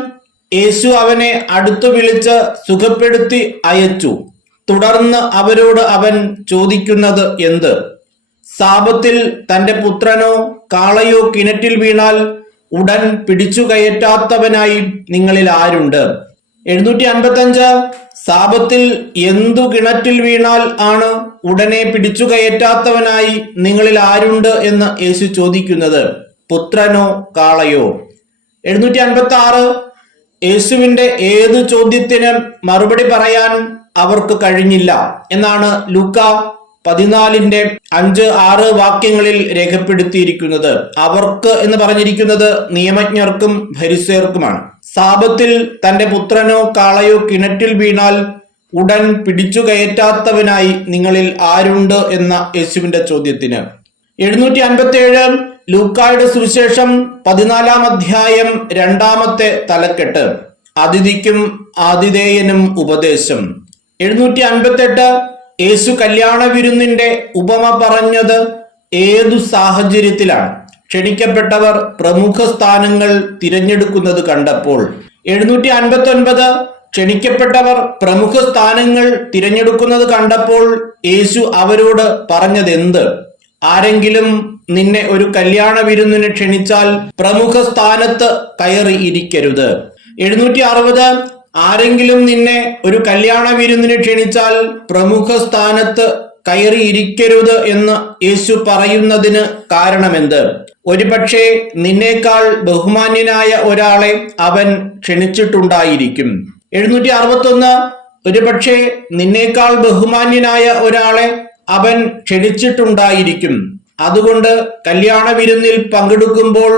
യേശു അവനെ അടുത്തു വിളിച്ച് സുഖപ്പെടുത്തി അയച്ചു. തുടർന്ന് അവരോട് അവൻ ചോദിക്കുന്നത് എന്ത്? സാബത്തിൽ തന്റെ പുത്രനോ കാളയോ കിണറ്റിൽ വീണാൽ ഉടൻ പിടിച്ചുകയറ്റാത്തവനായി നിങ്ങളിൽ ആരുണ്ട്? 755 സാപത്തിൽ എന്തു കിണറ്റിൽ വീണാൽ ആണ് ഉടനെ പിടിച്ചുകയറ്റാത്തവനായി നിങ്ങളിൽ ആരുണ്ട് എന്ന് യേശു ചോദിക്കുന്നത്? പുത്രനോ കാളയോ? 756 യേശുവിന്റെ ഏതു ചോദ്യത്തിന് മറുപടി പറയാൻ അവർക്ക് കഴിഞ്ഞില്ല എന്നാണ് ലൂക്ക 14:5-6 വാക്യങ്ങളിൽ രേഖപ്പെടുത്തിയിരിക്കുന്നത്. അവർക്ക് എന്ന് പറഞ്ഞിരിക്കുന്നത് നിയമജ്ഞർക്കും ഫരിസേയർക്കുമാണ്. സാപത്തിൽ തന്റെ പുത്രനോ കാളയോ കിണറ്റിൽ വീണാൽ ഉടൻ പിടിച്ചുകയറ്റാത്തവനായി നിങ്ങളിൽ ആരുണ്ട് എന്ന യേശുവിന്റെ ചോദ്യത്തിന്. 757 ലൂക്കായുടെ സുവിശേഷം 14-ാം അധ്യായം 2-ാമത്തെ തലക്കെട്ട്, അതിഥിക്കും ആതിഥേയനും ഉപദേശം. 758 യേശു കല്യാണ വിരുന്നിന്റെ ഉപമ പറഞ്ഞത് ഏതു സാഹചര്യത്തിലാണ്? ക്ഷണിക്കപ്പെട്ടവർ പ്രമുഖ സ്ഥാനങ്ങൾ തിരഞ്ഞെടുക്കുന്നത് കണ്ടപ്പോൾ. 759 ക്ഷണിക്കപ്പെട്ടവർ പ്രമുഖ സ്ഥാനങ്ങൾ തിരഞ്ഞെടുക്കുന്നത് കണ്ടപ്പോൾ യേശു അവരോട് പറഞ്ഞതെന്ത്? ആരെങ്കിലും നിന്നെ ഒരു കല്യാണ വിരുന്നിന് ക്ഷണിച്ചാൽ പ്രമുഖ സ്ഥാനത്ത് കയറി ഇരിക്കരുത്. 760 ആരെങ്കിലും നിന്നെ ഒരു കല്യാണ വിരുന്നിന് ക്ഷണിച്ചാൽ പ്രമുഖ സ്ഥാനത്ത് കയറി ഇരിക്കരുത് എന്ന് യേശു പറയുന്നതിന് കാരണമെന്ത്? ഒരുപക്ഷെ നിന്നേക്കാൾ ബഹുമാന്യനായ ഒരാളെ അവൻ ക്ഷണിച്ചിട്ടുണ്ടായിരിക്കും. 761 ഒരുപക്ഷെ നിന്നേക്കാൾ ബഹുമാന്യനായ ഒരാളെ അവൻ ക്ഷണിച്ചിട്ടുണ്ടായിരിക്കും. അതുകൊണ്ട് കല്യാണ വിരുന്നിൽ പങ്കെടുക്കുമ്പോൾ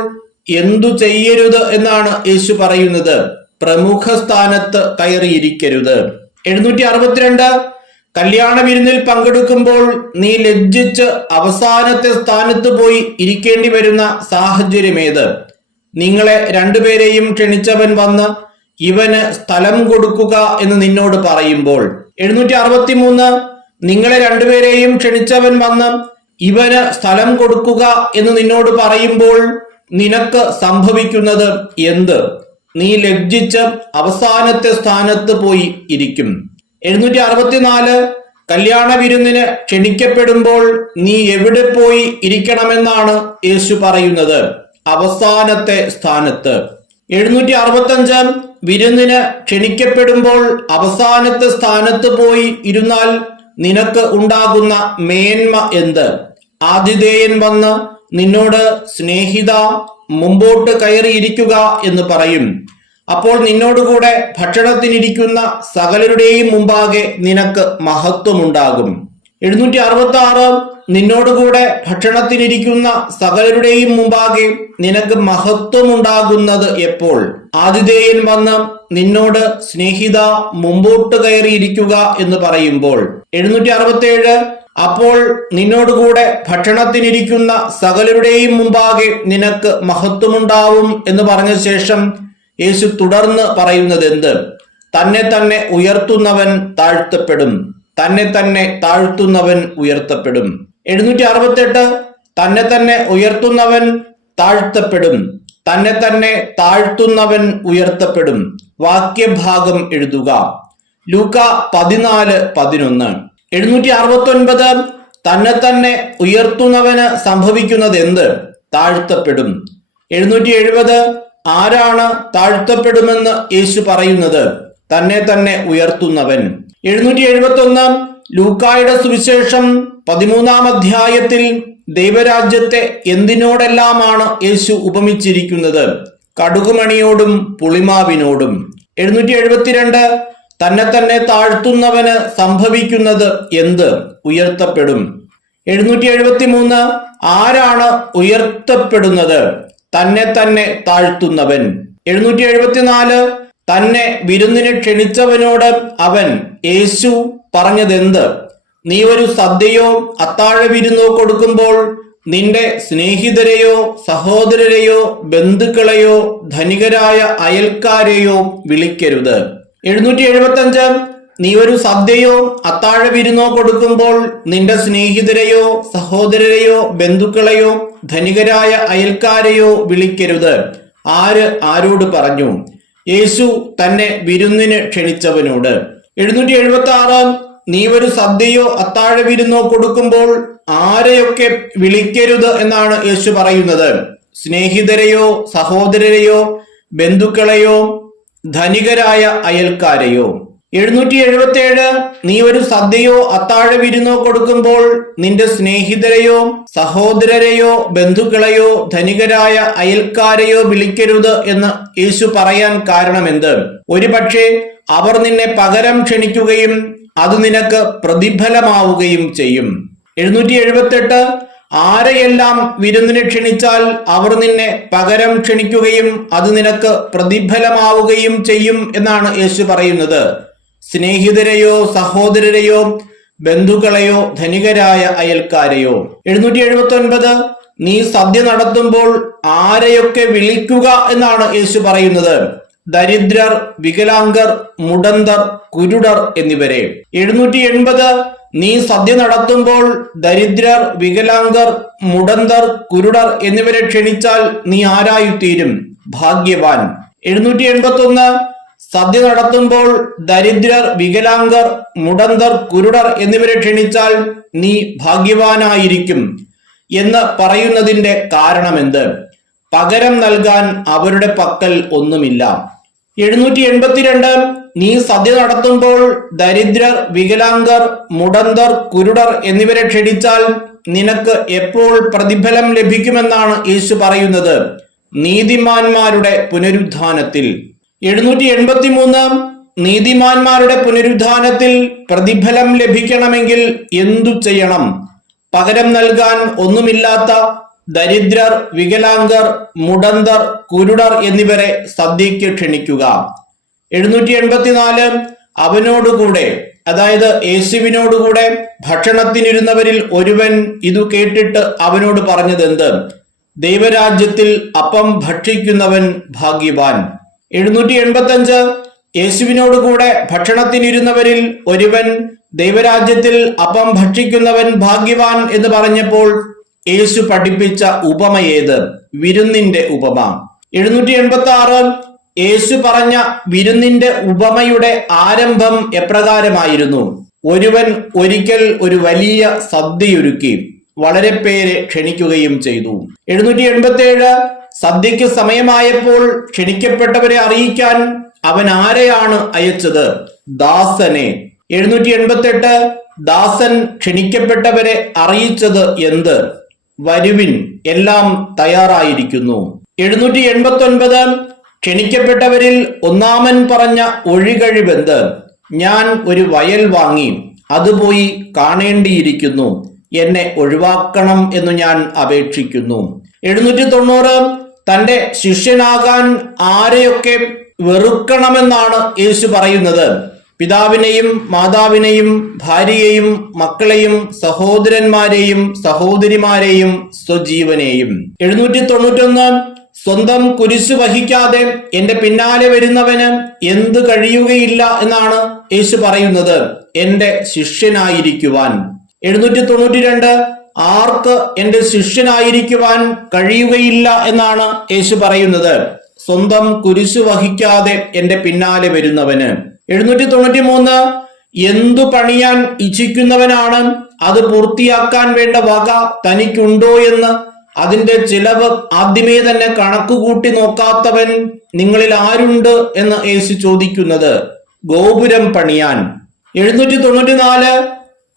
എന്തു ചെയ്യരുത് എന്നാണ് യേശു പറയുന്നത്? പ്രമുഖ സ്ഥാനത്ത് കയറിയിരിക്കരുത്. 762 കല്യാണ വിരുന്നിൽ പങ്കെടുക്കുമ്പോൾ നീ ലജ്ജിച്ച് അവസാനത്തെ സ്ഥാനത്ത് പോയി ഇരിക്കേണ്ടി വരുന്ന സാഹചര്യമേത്? നിങ്ങളെ രണ്ടുപേരെയും ക്ഷണിച്ചവൻ വന്ന് ഇവന് സ്ഥലം കൊടുക്കുക എന്ന് നിന്നോട് പറയുമ്പോൾ. 763 നിങ്ങളെ രണ്ടുപേരെയും ക്ഷണിച്ചവൻ വന്ന് ഇവന് സ്ഥലം കൊടുക്കുക എന്ന് നിന്നോട് പറയുമ്പോൾ നിനക്ക് സംഭവിക്കുന്നത് എന്ത്? നീ ലജ്ജിച്ച് അവസാനത്തെ സ്ഥാനത്ത് പോയി ഇരിക്കും. 764 കല്യാണ വിരുന്നിന് ക്ഷണിക്കപ്പെടുമ്പോൾ നീ എവിടെ പോയി ഇരിക്കണമെന്നാണ് യേശു പറയുന്നത്? അവസാനത്തെ സ്ഥാനത്ത്. 765 വിരുന്നിന് ക്ഷണിക്കപ്പെടുമ്പോൾ അവസാനത്തെ സ്ഥാനത്ത് പോയി ഇരുന്നാൽ നിനക്ക് ഉണ്ടാകുന്ന മേന്മ എന്ത്? ആതിഥേയൻ വന്ന് നിന്നോട് സ്നേഹിത മുമ്പോട്ട് കയറിയിരിക്കുക എന്ന് പറയും. അപ്പോൾ നിന്നോടുകൂടെ ഭക്ഷണത്തിനിരിക്കുന്ന സകലരുടെയും മുമ്പാകെ നിനക്ക് മഹത്വമുണ്ടാകും. 766 നിന്നോടുകൂടെ ഭക്ഷണത്തിനിരിക്കുന്ന സകലരുടെയും മുമ്പാകെ നിനക്ക് മഹത്വമുണ്ടാകുന്നത് എപ്പോൾ? ആതിഥേയൻ വന്ന് നിന്നോട് സ്നേഹിത മുമ്പോട്ട് കയറിയിരിക്കുക എന്ന് പറയുമ്പോൾ. 767 അപ്പോൾ നിന്നോടുകൂടെ ഭക്ഷണത്തിനിരിക്കുന്ന സകലരുടെയും മുമ്പാകെ നിനക്ക് മഹത്വമുണ്ടാവും എന്ന് പറഞ്ഞ ശേഷം യേശു തുടർന്ന് പറയുന്നത് എന്ത്? തന്നെ തന്നെ ഉയർത്തുന്നവൻ താഴ്ത്തപ്പെടും, തന്നെ തന്നെ താഴ്ത്തുന്നവൻ ഉയർത്തപ്പെടും. 768 തന്നെ തന്നെ ഉയർത്തുന്നവൻ താഴ്ത്തപ്പെടും, തന്നെ തന്നെ താഴ്ത്തുന്നവൻ ഉയർത്തപ്പെടും. വാക്യഭാഗം എഴുതുക. ലൂക്ക 14:11. 769 തന്നെ തന്നെ ഉയർത്തുന്നവന് സംഭവിക്കുന്നത് എന്ത്? താഴ്ത്തപ്പെടും. 770 ആരാണ് താഴ്ത്തപ്പെടുമെന്ന് യേശു പറയുന്നത്? തന്നെ തന്നെ ഉയർത്തുന്നവൻ. 771 ലൂക്കായുടെ സുവിശേഷം 13-ാം അധ്യായത്തിൽ ദൈവരാജ്യത്തെ എന്തിനോടെല്ലാമാണ് യേശു ഉപമിച്ചിരിക്കുന്നത്? കടുകുമണിയോടും പുളിമാവിനോടും. 772 തന്നെ തന്നെ താഴ്ത്തുന്നവന് സംഭവിക്കുന്നത് എന്ത്? ഉയർത്തപ്പെടും. 773 ആരാണ് ഉയർത്തപ്പെടുന്നത്? തന്നെ തന്നെ താഴ്ത്തുന്നവൻ. 774 തന്നെ വിരുന്നിന് ക്ഷണിച്ചവനോട് അവൻ യേശു പറഞ്ഞതെന്ത്? നീ ഒരു സദ്യയോ അത്താഴ വിരുന്നോ കൊടുക്കുമ്പോൾ നിന്റെ സ്നേഹിതരെയോ സഹോദരരെയോ ബന്ധുക്കളെയോ ധനികരായ അയൽക്കാരെയോ വിളിക്കരുത്. 775 നീ ഒരു സദ്യയോ അത്താഴ വിരുന്നോ കൊടുക്കുമ്പോൾ നിന്റെ സ്നേഹിതരെയോ സഹോദരരെയോ ബന്ധുക്കളെയോ ധനികരായ അയൽക്കാരെയോ വിളിക്കരുത്. ആര് ആരോട് പറഞ്ഞു? യേശു തന്നെ വിരുന്നിന് ക്ഷണിച്ചവനോട്. 776 നീ ഒരു സദ്യയോ അത്താഴ വിരുന്നോ കൊടുക്കുമ്പോൾ ആരെയൊക്കെ വിളിക്കരുത് എന്നാണ് യേശു പറയുന്നത്? സ്നേഹിതരെയോ സഹോദരരെയോ ബന്ധുക്കളെയോ ധനികരായ അയൽക്കാരെയോ. 777 നീ ഒരു സദ്യയോ അത്താഴ വിരുന്നോ കൊടുക്കുമ്പോൾ നിന്റെ സ്നേഹിതരെയോ സഹോദരരെയോ ബന്ധുക്കളെയോ ധനികരായ അയൽക്കാരെയോ വിളിക്കരുത് എന്ന് യേശു പറയാൻ കാരണമെന്ത്? ഒരുപക്ഷെ അവർ നിന്നെ പകരം ക്ഷണിക്കുകയും അത് നിനക്ക് പ്രതിഫലമാവുകയും ചെയ്യും. 778 ആരെയെല്ലാം വിരുന്നിന് ക്ഷണിച്ചാൽ അവർ നിന്നെ പകരം ക്ഷണിക്കുകയും അത് നിനക്ക് പ്രതിഫലമാവുകയും ചെയ്യും എന്നാണ് യേശു പറയുന്നത്. സ്നേഹിതരെയോ സഹോദരരെയോ ബന്ധുക്കളെയോ ധനികരായ അയൽക്കാരെയോ. 779 നീ സദ്യ നടത്തുമ്പോൾ ആരെയൊക്കെ വിളിക്കുക എന്നാണ് യേശു പറയുന്നത്? ദരിദ്രർ, വികലാംഗർ, മുടന്തർ, കുരുടർ എന്നിവരെ. 780 നീ സദ്യ നടത്തുമ്പോൾ ദരിദ്രർ, വികലാംഗർ, മുടന്തർ, കുരുടർ എന്നിവരെ ക്ഷണിച്ചാൽ നീ ആരായിത്തീരും? ഭാഗ്യവാൻ. 781 സദ്യ നടത്തുമ്പോൾ ദരിദ്രർ, വികലാംഗർ, മുടന്തർ, കുരുടർ എന്നിവരെ ക്ഷണിച്ചാൽ നീ ഭാഗ്യവാനായിരിക്കും എന്ന് പറയുന്നതിന്റെ കാരണമെന്ത്? പകരം നൽകാൻ അവരുടെ പക്കൽ ഒന്നുമില്ല. 782 നീ സദ്യ നടത്തുമ്പോൾ ദരിദ്രർ, വികലാംഗർ, മുടന്തർ, കുരുടർ എന്നിവരെ ക്ഷണിച്ചാൽ നിനക്ക് എപ്പോൾ പ്രതിഫലം ലഭിക്കുമെന്നാണ് യേശു പറയുന്നത്? നീതിമാന്മാരുടെ പുനരുത്ഥാനത്തിൽ. 783 നീതിമാന്മാരുടെ പുനരുത്ഥാനത്തിൽ പ്രതിഫലം ലഭിക്കണമെങ്കിൽ എന്തു ചെയ്യണം? പകരം നൽകാൻ ഒന്നുമില്ലാത്ത ദരിദ്രർ, വികലാംഗർ, മുടന്തർ, കുരുടർ എന്നിവരെ സദ്യയ്ക്ക് ക്ഷണിക്കുക. 784 അവനോടുകൂടെ, അതായത് യേശുവിനോടുകൂടെ ഭക്ഷണത്തിനിരുന്നവരിൽ ഒരുവൻ ഇതു കേട്ടിട്ട് അവനോട് പറഞ്ഞതെന്ത്? ദൈവരാജ്യത്തിൽ അപ്പം ഭക്ഷിക്കുന്നവൻ ഭാഗ്യവാൻ. 785 യേശുവിനോടുകൂടെ ഭക്ഷണത്തിനിരുന്നവരിൽ ഒരുവൻ ദൈവരാജ്യത്തിൽ അപ്പം ഭക്ഷിക്കുന്നവൻ ഭാഗ്യവാൻ എന്ന് പറഞ്ഞപ്പോൾ യേശു പഠിപ്പിച്ച ഉപമ ഏത്? വിരുന്നിന്റെ ഉപമ. 786 യേശു പറഞ്ഞ വിരുന്നിന്റെ ഉപമയുടെ ആരംഭം എപ്രകാരമായിരുന്നു? ഒരുവൻ ഒരിക്കൽ ഒരു വലിയ സദ്യയൊരുക്കി വളരെ പേരെ ക്ഷണിക്കുകയും ചെയ്തു. 787 സദ്യക്ക് സമയമായപ്പോൾ ക്ഷണിക്കപ്പെട്ടവരെ അറിയിക്കാൻ അവൻ ആരെയാണ് അയച്ചത്? ദാസനെ. 788 ദാസൻ ക്ഷണിക്കപ്പെട്ടവരെ അറിയിച്ചത് എന്ത്? വരുവിൻ, എല്ലാം തയ്യാറായിരിക്കുന്നു. 789 ക്ഷണിക്കപ്പെട്ടവരിൽ ഒന്നാമൻ പറഞ്ഞ ഒഴികഴിവെന്ത്? ഞാൻ ഒരു വയൽ വാങ്ങി അത് പോയി കാണേണ്ടിയിരിക്കുന്നു, എന്നെ ഒഴിവാക്കണം എന്നു ഞാൻ അപേക്ഷിക്കുന്നു. 790 തന്റെ ശിഷ്യനാകാൻ ആരെയൊക്കെ വെറുക്കണമെന്നാണ് യേശു പറയുന്നത്? പിതാവിനെയും മാതാവിനെയും ഭാര്യയെയും മക്കളെയും സഹോദരന്മാരെയും സഹോദരിമാരെയും സ്വജീവനെയും. 791 സ്വന്തം കുരിശു വഹിക്കാതെ എന്റെ പിന്നാലെ വരുന്നവന് എന്ത് കഴിയുകയില്ല എന്നാണ് യേശു പറയുന്നത്? എന്റെ ശിഷ്യനായിരിക്കുവാൻ. 792 ആർക്ക് എന്റെ ശിഷ്യനായിരിക്കുവാൻ കഴിയുകയില്ല എന്നാണ് യേശു പറയുന്നത്? സ്വന്തം കുരിശു വഹിക്കാതെ എന്റെ പിന്നാലെ വരുന്നവന്. 793 എന്തു പണിയാൻ ഇച്ഛിക്കുന്നവനാണ് അത് പൂർത്തിയാക്കാൻ വേണ്ട വക തനിക്കുണ്ടോ എന്ന് അതിന്റെ ചിലവ് ആദ്യമേ തന്നെ കണക്കുകൂട്ടി നോക്കാത്തവൻ നിങ്ങളിൽ ആരുണ്ട് എന്ന് യേശു ചോദിക്കുന്നത്? ഗോപുരം പണിയാൻ. 794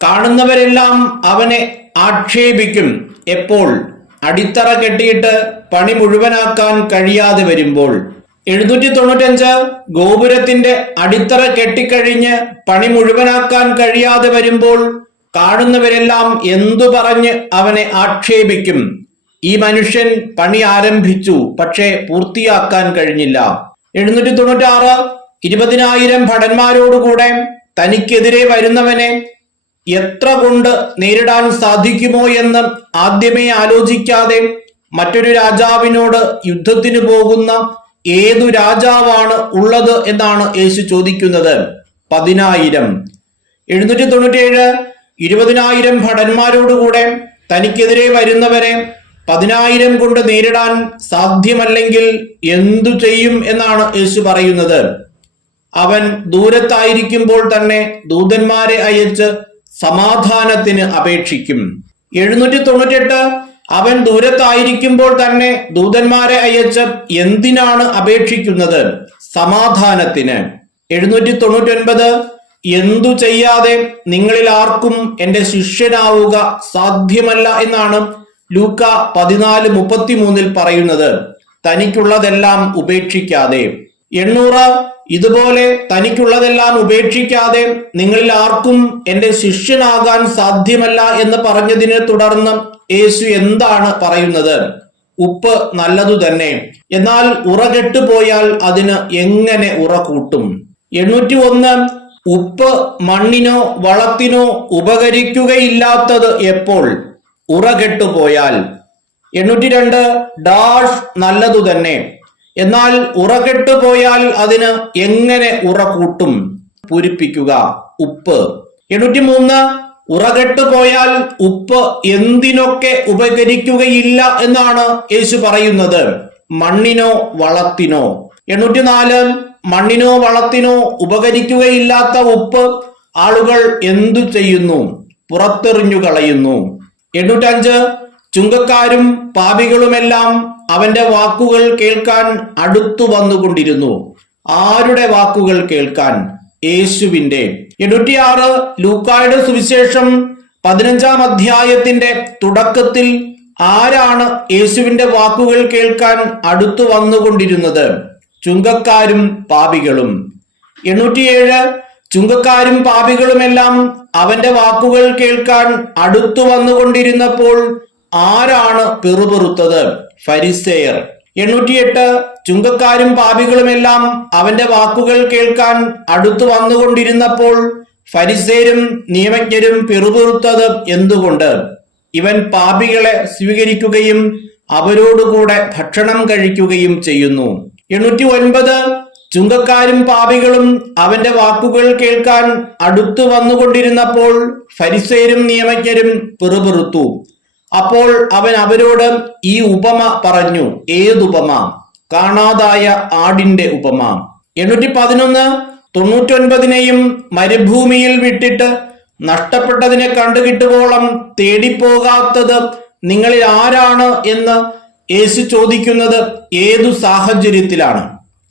കാണുന്നവരെല്ലാം അവനെ ആക്ഷേപിക്കും. എപ്പോൾ? അടിത്തറ കെട്ടിയിട്ട് പണി മുഴുവനാക്കാൻ കഴിയാതെ വരുമ്പോൾ. 795 ഗോപുരത്തിന്റെ അടിത്തറ കെട്ടിക്കഴിഞ്ഞ് പണി മുഴുവനാക്കാൻ കഴിയാതെ വരുമ്പോൾ കാണുന്നവരെല്ലാം എന്തു പറഞ്ഞ് അവനെ ആക്ഷേപിക്കും? ഈ മനുഷ്യൻ പണി ആരംഭിച്ചു, പക്ഷേ പൂർത്തിയാക്കാൻ കഴിഞ്ഞില്ല. 796 20,000 ഭടന്മാരോടുകൂടെ തനിക്കെതിരെ വരുന്നവനെ എത്ര കൊണ്ട് നേരിടാൻ സാധിക്കുമോ എന്ന് ആദ്യമേ ആലോചിക്കാതെ മറ്റൊരു രാജാവിനോട് യുദ്ധത്തിന് പോകുന്ന ഏതു രാജാവാണ് ഉള്ളത് എന്നാണ് യേശു ചോദിക്കുന്നത്? 10,000. 797 20,000 ഭടന്മാരോടുകൂടെ തനിക്കെതിരെ വരുന്നവരെ 10,000 കൊണ്ട് നേരിടാൻ സാധ്യമല്ലെങ്കിൽ എന്തു ചെയ്യും എന്നാണ് യേശു പറയുന്നത്? അവൻ ദൂരത്തായിരിക്കുമ്പോൾ തന്നെ ദൂതന്മാരെ അയച്ച് സമാധാനത്തിന് അപേക്ഷിക്കും. 798 അവൻ ദൂരത്തായിരിക്കുമ്പോൾ തന്നെ ദൂതന്മാരെ അയച്ച് എന്തിനാണ് അപേക്ഷിക്കുന്നത്? സമാധാനത്തിന്. 799 എന്തു ചെയ്യാതെ നിങ്ങളിൽ ആർക്കും എന്റെ ശിഷ്യനാവുക സാധ്യമല്ല എന്നാണ് ലൂക്ക 14:33 പറയുന്നത്. തനിക്കുള്ളതെല്ലാം ഉപേക്ഷിക്കാതെ. 800 ഇതുപോലെ തനിക്കുള്ളതെല്ലാം ഉപേക്ഷിക്കാതെ നിങ്ങളിൽ ആർക്കും എന്റെ ശിഷ്യനാകാൻ സാധ്യമല്ല എന്ന് പറഞ്ഞതിനെ തുടർന്ന് യേശു എന്താണ് പറയുന്നത്? ഉപ്പ് നല്ലതു തന്നെ, എന്നാൽ ഉറകെട്ടുപോയാൽ അതിന് എങ്ങനെ ഉറ കൂട്ടും? 801 ഉപ്പ് മണ്ണിനോ വളത്തിനോ ഉപകരിക്കുകയില്ലാത്തത് എപ്പോൾ? ഉറകെട്ടുപോയാൽ. 802 ഡാഷ് നല്ലതു തന്നെ, എന്നാൽ ഉറകെട്ടുപോയാൽ അതിന് എങ്ങനെ ഉറ കൂട്ടും? പൂരിപ്പിക്കുക. ഉപ്പ്. 803 ഉറകെട്ടുപോയാൽ ഉപ്പ് എന്തിനൊക്കെ ഉപകരിക്കുകയില്ല എന്നാണ് യേശു പറയുന്നത്? മണ്ണിനോ വളത്തിനോ. 804 മണ്ണിനോ വളത്തിനോ ഉപകരിക്കുകയില്ലാത്ത ഉപ്പ് ആളുകൾ എന്തു ചെയ്യുന്നു? പുറത്തെറിഞ്ഞു കളയുന്നു. 805 ചുങ്കക്കാരും പാപികളുമെല്ലാം അവന്റെ വാക്കുകൾ കേൾക്കാൻ അടുത്തു വന്നുകൊണ്ടിരുന്നു. ആരുടെ വാക്കുകൾ കേൾക്കാൻ? യേശുവിന്റെ. 806 ലൂക്കായുടെ സുവിശേഷം 15-ാം അധ്യായത്തിന്റെ തുടക്കത്തിൽ ആരാണ് യേശുവിന്റെ വാക്കുകൾ കേൾക്കാൻ അടുത്തു വന്നുകൊണ്ടിരുന്നത്? ചുങ്കക്കാരും പാപികളും. 807 ചുങ്കക്കാരും പാപികളുമെല്ലാം അവന്റെ വാക്കുകൾ കേൾക്കാൻ അടുത്തു വന്നുകൊണ്ടിരുന്നപ്പോൾ ആരാണ് പിറുപിറുത്തത്? ഫരിസേയർ. 808 ചുങ്കക്കാരും പാപികളുമെല്ലാം അവന്റെ വാക്കുകൾ കേൾക്കാൻ അടുത്തു വന്നുകൊണ്ടിരുന്നപ്പോൾ ഫരിസേരും നിയമജ്ഞരും പിറുപിറുത്തത് എന്തുകൊണ്ട്? ഇവൻ പാപികളെ സ്വീകരിക്കുകയും അവരോടുകൂടെ ഭക്ഷണം കഴിക്കുകയും ചെയ്യുന്നു. 809 ചുങ്കക്കാരും പാപികളും അവന്റെ വാക്കുകൾ കേൾക്കാൻ അടുത്തു വന്നുകൊണ്ടിരുന്നപ്പോൾ ഫരിസേരും നിയമജ്ഞരും പിറുപിറുത്തു. അപ്പോൾ അവൻ അവരോട് ഈ ഉപമ പറഞ്ഞു. ഏതുപമ? കാണാതായ ആടിന്റെ ഉപമ. 811 99നെയും മരുഭൂമിയിൽ വിട്ടിട്ട് നഷ്ടപ്പെട്ടതിനെ കണ്ടുകിട്ടുവോളം തേടിപ്പോകാത്തത് നിങ്ങളിൽ ആരാണ് എന്ന് യേശു ചോദിക്കുന്നത് ഏതു സാഹചര്യത്തിലാണ്?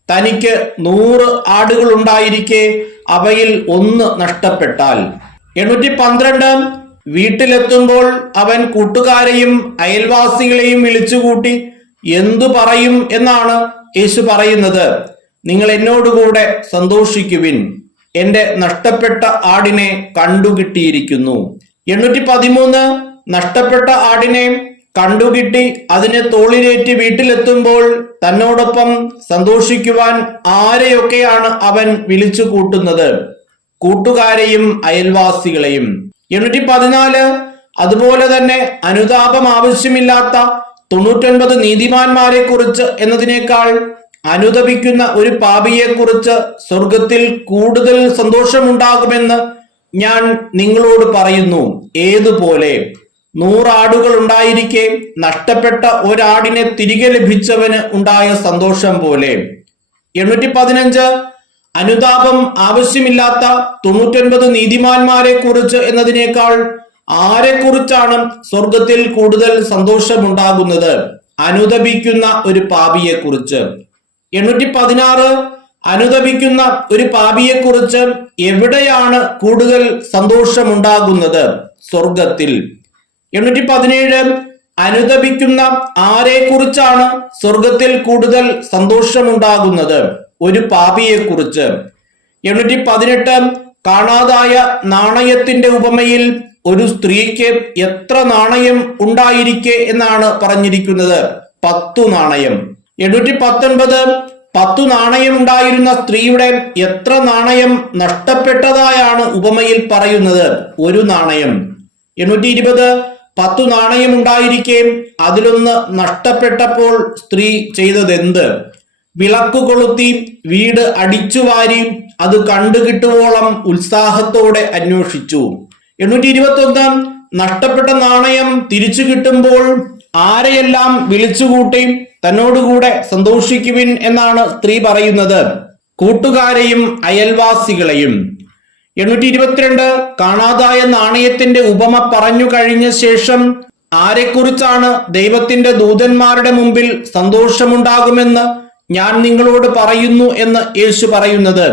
തനിക്ക് 100 ആടുകൾ ഉണ്ടായിരിക്കെ അവയിൽ ഒന്ന് നഷ്ടപ്പെട്ടാൽ. 812 വീട്ടിലെത്തുമ്പോൾ അവൻ കൂട്ടുകാരെയും അയൽവാസികളെയും വിളിച്ചുകൂട്ടി എന്തു പറയും എന്നാണ് യേശു പറയുന്നത്? നിങ്ങൾ എന്നോടുകൂടെ സന്തോഷിക്കുവിൻ, എന്റെ നഷ്ടപ്പെട്ട ആടിനെ കണ്ടുകിട്ടിയിരിക്കുന്നു. 813 നഷ്ടപ്പെട്ട ആടിനെ കണ്ടുകിട്ടി അതിനെ തോളിലേറ്റി വീട്ടിലെത്തുമ്പോൾ തന്നോടൊപ്പം സന്തോഷിക്കുവാൻ ആരെയൊക്കെയാണ് അവൻ വിളിച്ചു കൂട്ടുന്നത്? കൂട്ടുകാരെയും അയൽവാസികളെയും. 814 അതുപോലെ തന്നെ അനുതാപം ആവശ്യമില്ലാത്ത 99 നീതിമാന്മാരെ കുറിച്ച് എന്നതിനേക്കാൾ അനുതപിക്കുന്ന ഒരു പാപിയെ കുറിച്ച് സ്വർഗത്തിൽ കൂടുതൽ സന്തോഷമുണ്ടാകുമെന്ന് ഞാൻ നിങ്ങളോട് പറയുന്നു. ഏതുപോലെ? 100 ആടുകൾ ഉണ്ടായിരിക്കെ നഷ്ടപ്പെട്ട ഒരാടിനെ തിരികെ ലഭിച്ചവന് ഉണ്ടായ സന്തോഷം പോലെ. 815 അനുതാപം ആവശ്യമില്ലാത്ത 99 നീതിമാന്മാരെ കുറിച്ച് എന്നതിനേക്കാൾ ആരെക്കുറിച്ചാണ് സ്വർഗത്തിൽ കൂടുതൽ സന്തോഷമുണ്ടാകുന്നത്? അനുതപിക്കുന്ന ഒരു പാപിയെ കുറിച്ച്. 816 അനുതപിക്കുന്ന ഒരു പാപിയെ കുറിച്ച് എവിടെയാണ് കൂടുതൽ സന്തോഷമുണ്ടാകുന്നത്? സ്വർഗത്തിൽ. 817 അനുതപിക്കുന്ന ആരെ കുറിച്ചാണ് സ്വർഗത്തിൽ കൂടുതൽ സന്തോഷമുണ്ടാകുന്നത്? ഒരു പാപിയെ കുറിച്ച്. 818 കാണാതായ നാണയത്തിന്റെ ഉപമയിൽ ഒരു സ്ത്രീക്ക് എത്ര നാണയം ഉണ്ടായിരിക്കെ എന്നാണ് പറഞ്ഞിരിക്കുന്നത്? 10 നാണയം. 819 10 നാണയം ഉണ്ടായിരുന്ന സ്ത്രീയുടെ എത്ര നാണയം നഷ്ടപ്പെട്ടതായാണ് ഉപമയിൽ പറയുന്നത്? 1 നാണയം. 820 10 നാണയം ഉണ്ടായിരിക്കെ അതിലൊന്ന് നഷ്ടപ്പെട്ടപ്പോൾ സ്ത്രീ ചെയ്തതെന്ത്? വിളക്ക് കൊളുത്തി വീട് അടിച്ചുവാരി അത് കണ്ടുകിട്ടുവോളം ഉത്സാഹത്തോടെ അന്വേഷിച്ചു. 821 നഷ്ടപ്പെട്ട നാണയം തിരിച്ചു കിട്ടുമ്പോൾ ആരെയെല്ലാം വിളിച്ചുകൂട്ടി തന്നോടുകൂടെ സന്തോഷിക്കുവിൻ എന്നാണ് സ്ത്രീ പറയുന്നത്? കൂട്ടുകാരെയും അയൽവാസികളെയും. 822 കാണാതായ നാണയത്തിന്റെ ഉപമ പറഞ്ഞു കഴിഞ്ഞ ശേഷം ആരെക്കുറിച്ചാണ് ദൈവത്തിന്റെ ദൂതന്മാരുടെ മുമ്പിൽ സന്തോഷമുണ്ടാകുമെന്ന് ഞാൻ നിങ്ങളോട് പറയുന്നു എന്ന് യേശു പറയുന്നത്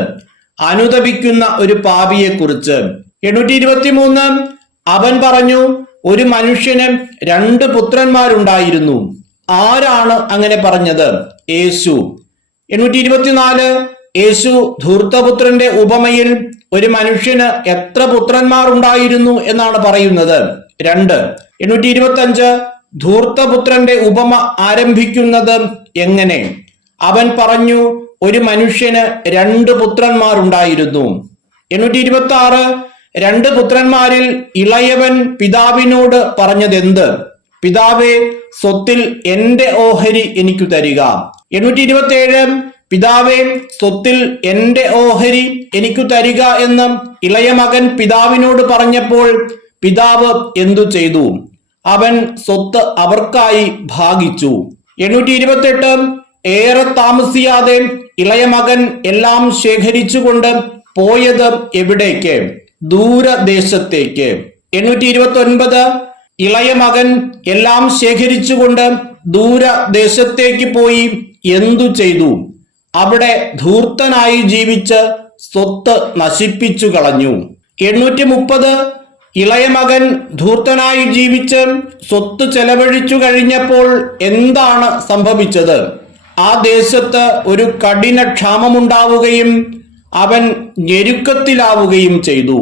അനുതപിക്കുന്ന ഒരു പാപിയെക്കുറിച്ച്. 823 അവൻ പറഞ്ഞു, ഒരു മനുഷ്യന് 2 പുത്രന്മാരുണ്ടായിരുന്നു. ആരാണ് അങ്ങനെ പറഞ്ഞത്? യേശു. 824 യേശു ധൂർത്തപുത്രന്റെ ഉപമയിൽ ഒരു മനുഷ്യന് എത്ര പുത്രന്മാർ ഉണ്ടായിരുന്നു എന്നാണ് പറയുന്നത്? 2. 825 ധൂർത്തപുത്രന്റെ ഉപമ ആരംഭിക്കുന്നത് എങ്ങനെ? അവൻ പറഞ്ഞു, ഒരു മനുഷ്യന് 2 പുത്രന്മാർ ഉണ്ടായിരുന്നു. 826 2 പുത്രന്മാരിൽ ഇളയവൻ പിതാവിനോട് പറഞ്ഞതെന്ത്? പിതാവേ, സ്വത്തിൽ എന്റെ ഓഹരി എനിക്ക് തരിക. 827 പിതാവേ, സ്വത്തിൽ എന്റെ ഓഹരി എനിക്ക് തരിക എന്ന് ഇളയ മകൻ പിതാവിനോട് പറഞ്ഞപ്പോൾ പിതാവ് എന്തു ചെയ്തു? അവൻ സ്വത്ത് അവർക്കായി ഭാഗിച്ചു. 828 ഏറെ താമസിയാതെ ഇളയ മകൻ എല്ലാം ശേഖരിച്ചുകൊണ്ട് പോയത് എവിടേക്ക്? ദൂരദേശത്തേക്ക്. 829 ഇളയ മകൻ എല്ലാം ശേഖരിച്ചുകൊണ്ട് ദൂരദേശത്തേക്ക് പോയി എന്തു ചെയ്തു? അവിടെ ധൂർത്തനായി ജീവിച്ച് സ്വത്ത് നശിപ്പിച്ചു കളഞ്ഞു. 830 ഇളയ മകൻ ധൂർത്തനായി ജീവിച്ച് സ്വത്ത് ചെലവഴിച്ചു കഴിഞ്ഞപ്പോൾ എന്താണ് സംഭവിച്ചത്? ആ ദേശത്ത് ഒരു കഠിന ക്ഷാമമുണ്ടാവുകയും അവൻ ഞെരുക്കത്തിലാവുകയും ചെയ്തു.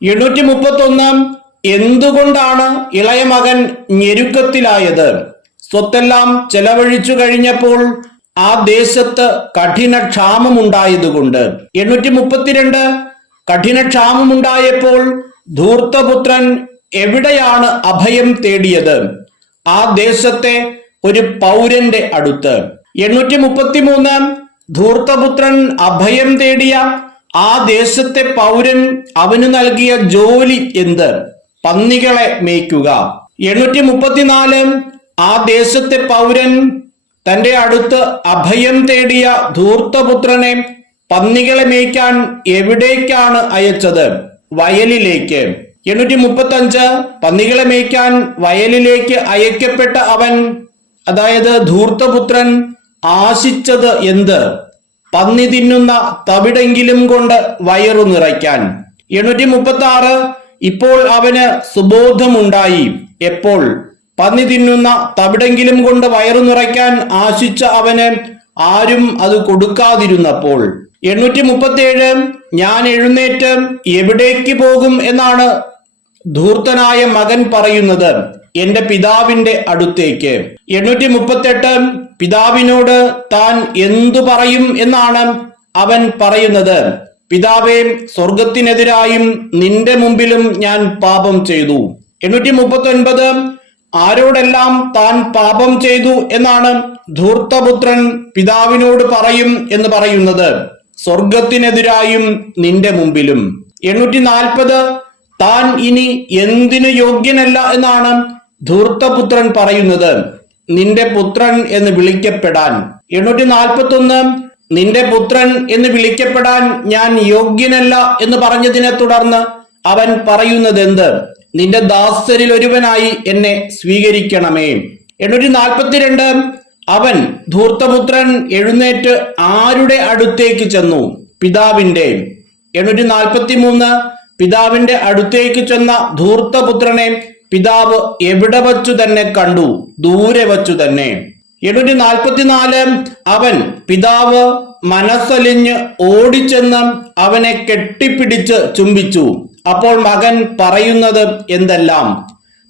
831 എന്തുകൊണ്ടാണ് ഇളയ മകൻ ഞെരുക്കത്തിലായത്? സ്വത്തെല്ലാം ചെലവഴിച്ചു കഴിഞ്ഞപ്പോൾ ആ ദേശത്ത് കഠിന ക്ഷാമമുണ്ടായതുകൊണ്ട്. 832 കഠിന ക്ഷാമമുണ്ടായപ്പോൾ ധൂർത്തപുത്രൻ എവിടെയാണ് അഭയം തേടിയത്? ആ ദേശത്തെ ഒരു പൗരന്റെ അടുത്ത്. 833 ധൂർത്തപുത്രൻ അഭയം തേടിയ ആ ദേശത്തെ പൗരൻ അവന് നൽകിയ ജോലി എന്ത്? പന്നികളെ മേയ്ക്കുക. 834 ആ ദേശത്തെ പൗരൻ തന്റെ അടുത്ത് അഭയം തേടിയ ധൂർത്തപുത്രനെ പന്നികളെ മേയ്ക്കാൻ എവിടേക്കാണ് അയച്ചത്? വയലിലേക്ക്. 835 പന്നികളെ മേയ്ക്കാൻ വയലിലേക്ക് അയക്കപ്പെട്ട അവൻ, അതായത് ധൂർത്തപുത്രൻ, ആശിച്ചത് എന്ത്? പന്നി തിന്നുന്ന തവിടെങ്കിലും കൊണ്ട് വയറു നിറയ്ക്കാൻ. 836 ഇപ്പോൾ അവന് സുബോധമുണ്ടായി. എപ്പോൾ? പന്നി തിന്നുന്ന തവിടെങ്കിലും കൊണ്ട് വയറു നിറയ്ക്കാൻ ആശിച്ച അവന് ആരും അത് കൊടുക്കാതിരുന്നപ്പോൾ. 837 ഞാൻ എഴുന്നേറ്റ് എവിടേക്ക് പോകും എന്നാണ് ധൂർത്തനായ മകൻ പറയുന്നത്? എന്റെ പിതാവിന്റെ അടുത്തേക്ക്. 838 പിതാവിനോട് താൻ എന്തു പറയും എന്നാണ് അവൻ പറയുന്നത്? പിതാവേ, സ്വർഗത്തിനെതിരായും നിന്റെ മുമ്പിലും ഞാൻ പാപം ചെയ്തു. 839 ആരോടെല്ലാം താൻ പാപം ചെയ്തു എന്നാണ് ധൂർത്തപുത്രൻ പിതാവിനോട് പറയും എന്ന് പറയുന്നത്? സ്വർഗത്തിനെതിരായും നിന്റെ മുമ്പിലും. 840 താൻ ഇനി എന്തിനു യോഗ്യനല്ല എന്നാണ് ധൂർത്തപുത്രൻ പറയുന്നത്? നിന്റെ പുത്രൻ എന്ന് വിളിക്കപ്പെടാൻ. 841 നിന്റെ പുത്രൻ എന്ന് വിളിക്കപ്പെടാൻ ഞാൻ യോഗ്യനല്ല എന്ന് പറഞ്ഞതിനെ തുടർന്ന് അവൻ പറയുന്നത് എന്ത്? നിന്റെ ദാസരിൽ ഒരുവനായി എന്നെ സ്വീകരിക്കണമേ. 842 അവൻ ധൂർത്തപുത്രൻ എഴുന്നേറ്റ് ആരുടെ അടുത്തേക്ക് ചെന്നു? പിതാവിന്റെ. 843 പിതാവിന്റെ അടുത്തേക്ക് ചെന്ന ധൂർത്തപുത്രനെ പിതാവ് എവിടെ വച്ചു തന്നെ കണ്ടു? ദൂരെ വച്ചു തന്നെ. 844 അവൻ പിതാവ് മനസ്സലിഞ്ഞ് ഓടിച്ചെന്ന് അവനെ കെട്ടിപ്പിടിച്ച് ചുംബിച്ചു. അപ്പോൾ മകൻ പറയുന്നത് എന്തെല്ലാം?